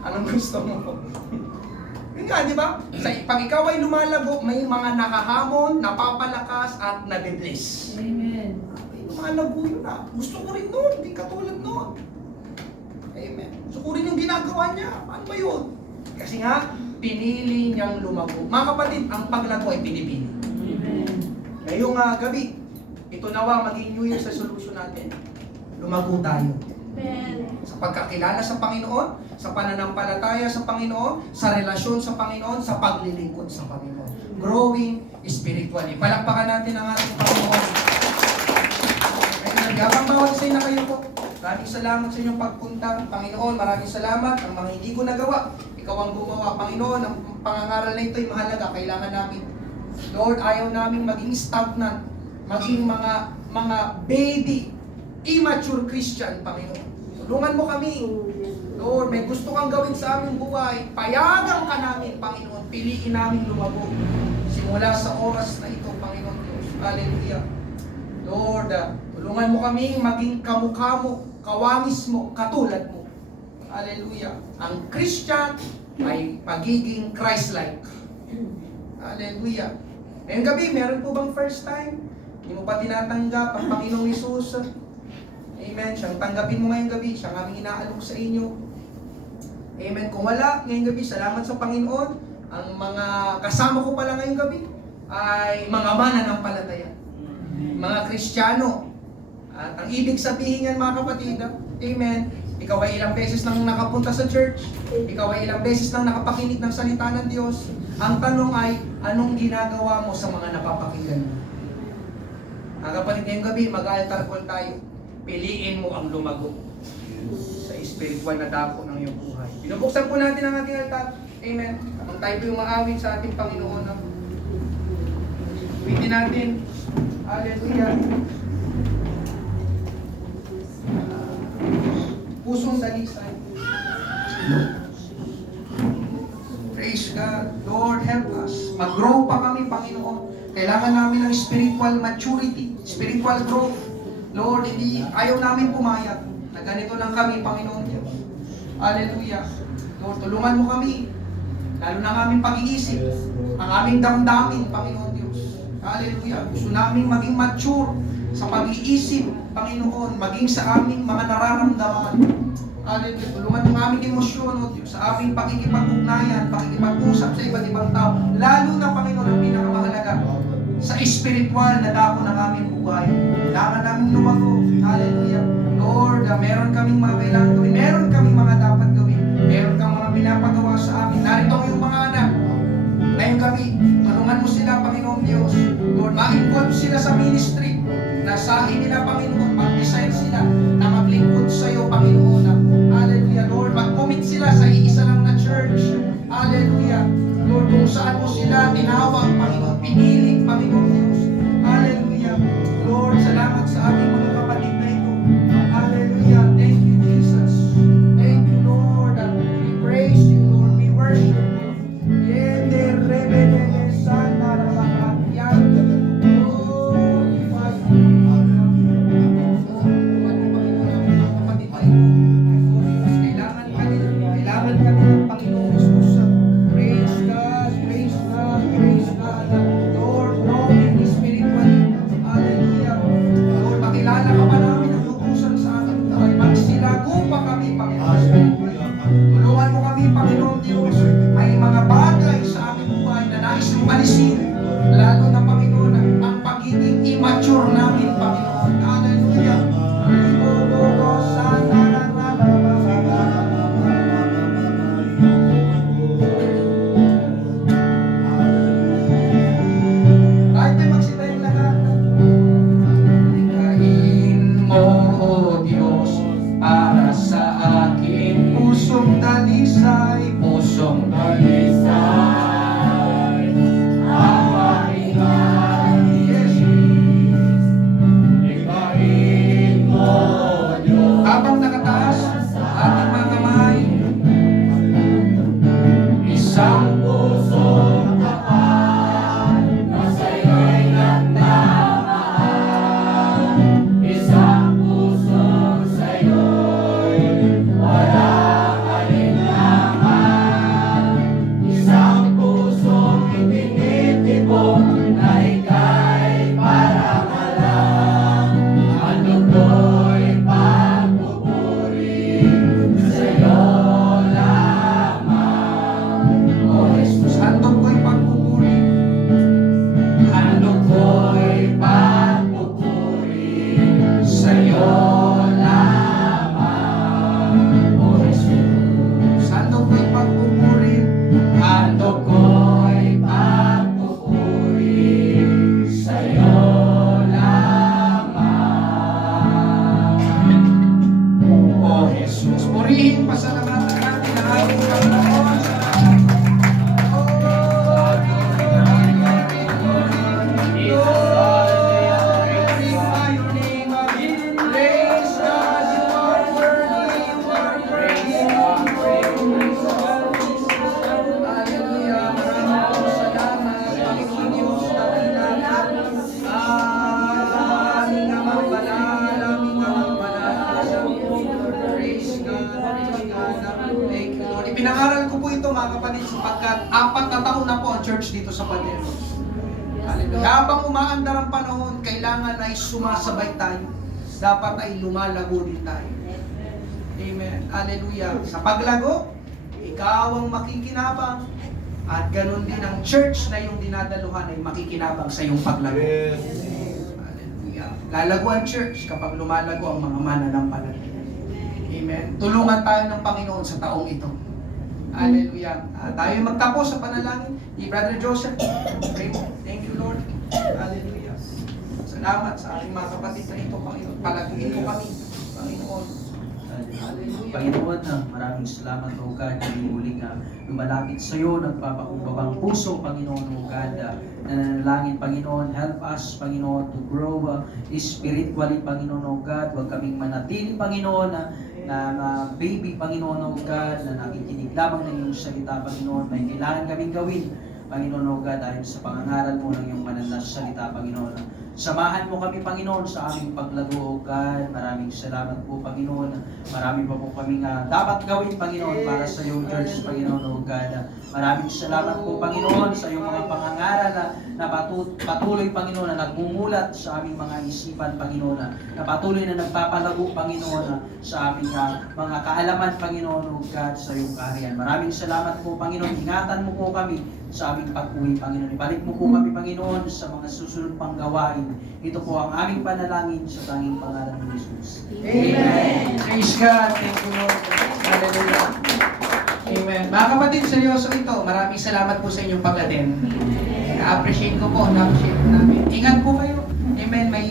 Anong gusto mo? Yun nga, di ba? Pag ikaw ay lumalago, may mga nakahamon, napapalakas, at nabibless. Amen. May lumalago yun Gusto ko rin nun, hindi katulad nun. Amen. Gusto ko rin yung ginagawa niya. Paano ba yun? Kasi nga, pinili niyang lumago. Mga kapatid, ang paglago ay pinipili. Ngayong gabi, ito nawa maging New Year's resolution natin. Lumago tayo. Sa pagkakilala sa Panginoon, sa pananampalataya sa Panginoon, sa relasyon sa Panginoon, sa paglilingkod sa Panginoon. Growing spiritually. Palakpakan natin ang ating Panginoon. Habang bawat isa na kayo po, maraming salamat sa inyong pagpunta. Panginoon, maraming salamat. Ang mga hindi ko nagawa, ikaw ang gumawa. Panginoon, ang pangangaral na ito ay mahalaga. Kailangan namin. Lord, ayaw namin maging stagnant, maging mga baby, immature Christian, Panginoon. Tulungan mo kami. Lord, may gusto kang gawin sa aming buhay. Payagan ka namin, Panginoon. Piliin namin lumago. Simula sa oras na ito, Panginoon Diyos. Hallelujah. Lord, tulungan mo kaming maging kamukha mo, kawangis mo, katulad mo. Hallelujah. Ang Christian ay pagiging Christ-like. Hallelujah. Ngayong gabi, meron po bang first time? Hindi mo pa tinatanggap ang Panginoong Hesus? Amen. Siyang tanggapin mo ngayong gabi. Siyang aming inaalok sa inyo. Amen. Kung wala, ngayong gabi, salamat sa Panginoon. Ang mga kasama ko pala ngayong gabi ay mga mananampalataya. Mga Kristiyano. At ang ibig sabihin yan, mga kapatid, amen, ikaw ay ilang beses nang nakapunta sa church, ikaw ay ilang beses nang nakapakinig ng salita ng Diyos. Ang tanong ay, anong ginagawa mo sa mga napapakinggan mo? Mga kapatid, ngayong gabi, mag-altar call tayo. Piliin mo ang lumago sa spiritual na dako ng iyong buhay. Binubuksan po natin ang ating altar. Amen. Habang tayo po yung maawin sa ating Panginoon. Uwitin natin. Hallelujah. Pusong dalisay. Praise God. Lord, help us. Mag-grow pa kami, Panginoon. Kailangan namin ng spiritual maturity, spiritual growth. Lord, ayaw namin pumayag na ganito lang kami, Panginoon Diyos. Hallelujah. Lord, tulungan mo kami. Lalo na ang aming pag-iisip, ang aming damdamin, Panginoon Diyos. Hallelujah. Gusto namin maging mature sa pag-iisip, Panginoon, maging sa aming mga nararamdaman. Hallelujah. Tulungan ang aming emosyon, O Diyos, sa aming pakikipag-ugnayan, pakikipag-usap sa iba't ibang tao. Lalo na, Panginoon, ang pinakamahalaga, sa espiritual na dako ng aming buhay. Kailangan namin lumago. Hallelujah. Lord, meron kaming mga kailangan gawin. Meron kaming mga dapat gawin. Meron kang mga pinapagawa sa amin. Narito ang iyong mga anak. Ngayong gabi, tulungan mo sila, Panginoon Diyos. Lord, ma-involve sila sa ministry. Nasahin nila, Panginoon. Mag-decide sila na maglingkod sa iyo, Panginoon. Hallelujah. Lord, mag-commit sila sa iisa lang na church. Hallelujah. Lord, kung saan mo sila tinawag, Panginoon, pinili, Panginoon Diyos. Hallelujah. Lord, salamat sa aming mga kapatid na ito. Hallelujah. Thank you, Jesus. Thank you, Lord. We praise you, Lord. We worship you. Yende rebele sana rabakyan. Lord, we 4 na taon na po ang church dito sa Paneros. Hallelujah. Habang umaandar ang panahon, kailangan ay sumasabay tayo. Dapat ay lumalago din tayo. Amen. Hallelujah. Sa paglago, ikaw ang makikinabang. At ganun din ang church na yung dinadaluhan ay makikinabang sa iyong paglago. Hallelujah. Lalago ang church kapag lumalago ang mga mananampalataya. Amen. Tulungan tayo ng Panginoon sa taong ito. Hallelujah. Tayo magtapos sa panalangin. Ni Brother Joseph, pray mo. Thank you, Lord. Hallelujah. Salamat sa ating mga kapatid na ito, Panginoon. Palaguin mo kami, Panginoon. Panginoon, maraming salamat o God na muling lumalapit sa iyo, nagpapakumbabang puso, Panginoon o God, na nananalangin, Panginoon, help us, Panginoon, to grow spiritually, Panginoon o God, huwag kaming manatili, Panginoon, na baby, Panginoon o God, na nakikinig lamang ng iyong salita, Panginoon, may kailangan kaming gawin, Panginoon o God, ayon sa pangangaral mo ng iyong manal na salita, Panginoon. Samahan mo kami, Panginoon, sa aming paglago, O God. Maraming salamat po, Panginoon. Marami pa po kaming dapat gawin, Panginoon, para sa iyong church, Panginoon, O God. Maraming salamat po, Panginoon, sa iyong mga pangangaral na patuloy, Panginoon, na nagmumulat sa aming mga isipan, Panginoon, na patuloy na nagpapalago, Panginoon, sa aming mga kaalaman, Panginoon, O God, sa iyong kaharian. Maraming salamat po, Panginoon. Ingatan mo po kami sa aming pag-uwi, Panginoon. Ibalik mo po kami, Panginoon, sa mga susunod pang gawain. Ito po ang aming panalangin sa tanging pangalan ni Jesus. Amen. Praise God. Thank you, Lord. Hallelujah. Amen. Mga kapatid, seryoso ito. Maraming salamat po sa inyong pag-attend. Na-appreciate ko po. Na-appreciate ko namin. Ingat po kayo. Amen. May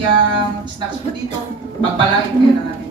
snacks po dito. Pagpalain kayo ng ating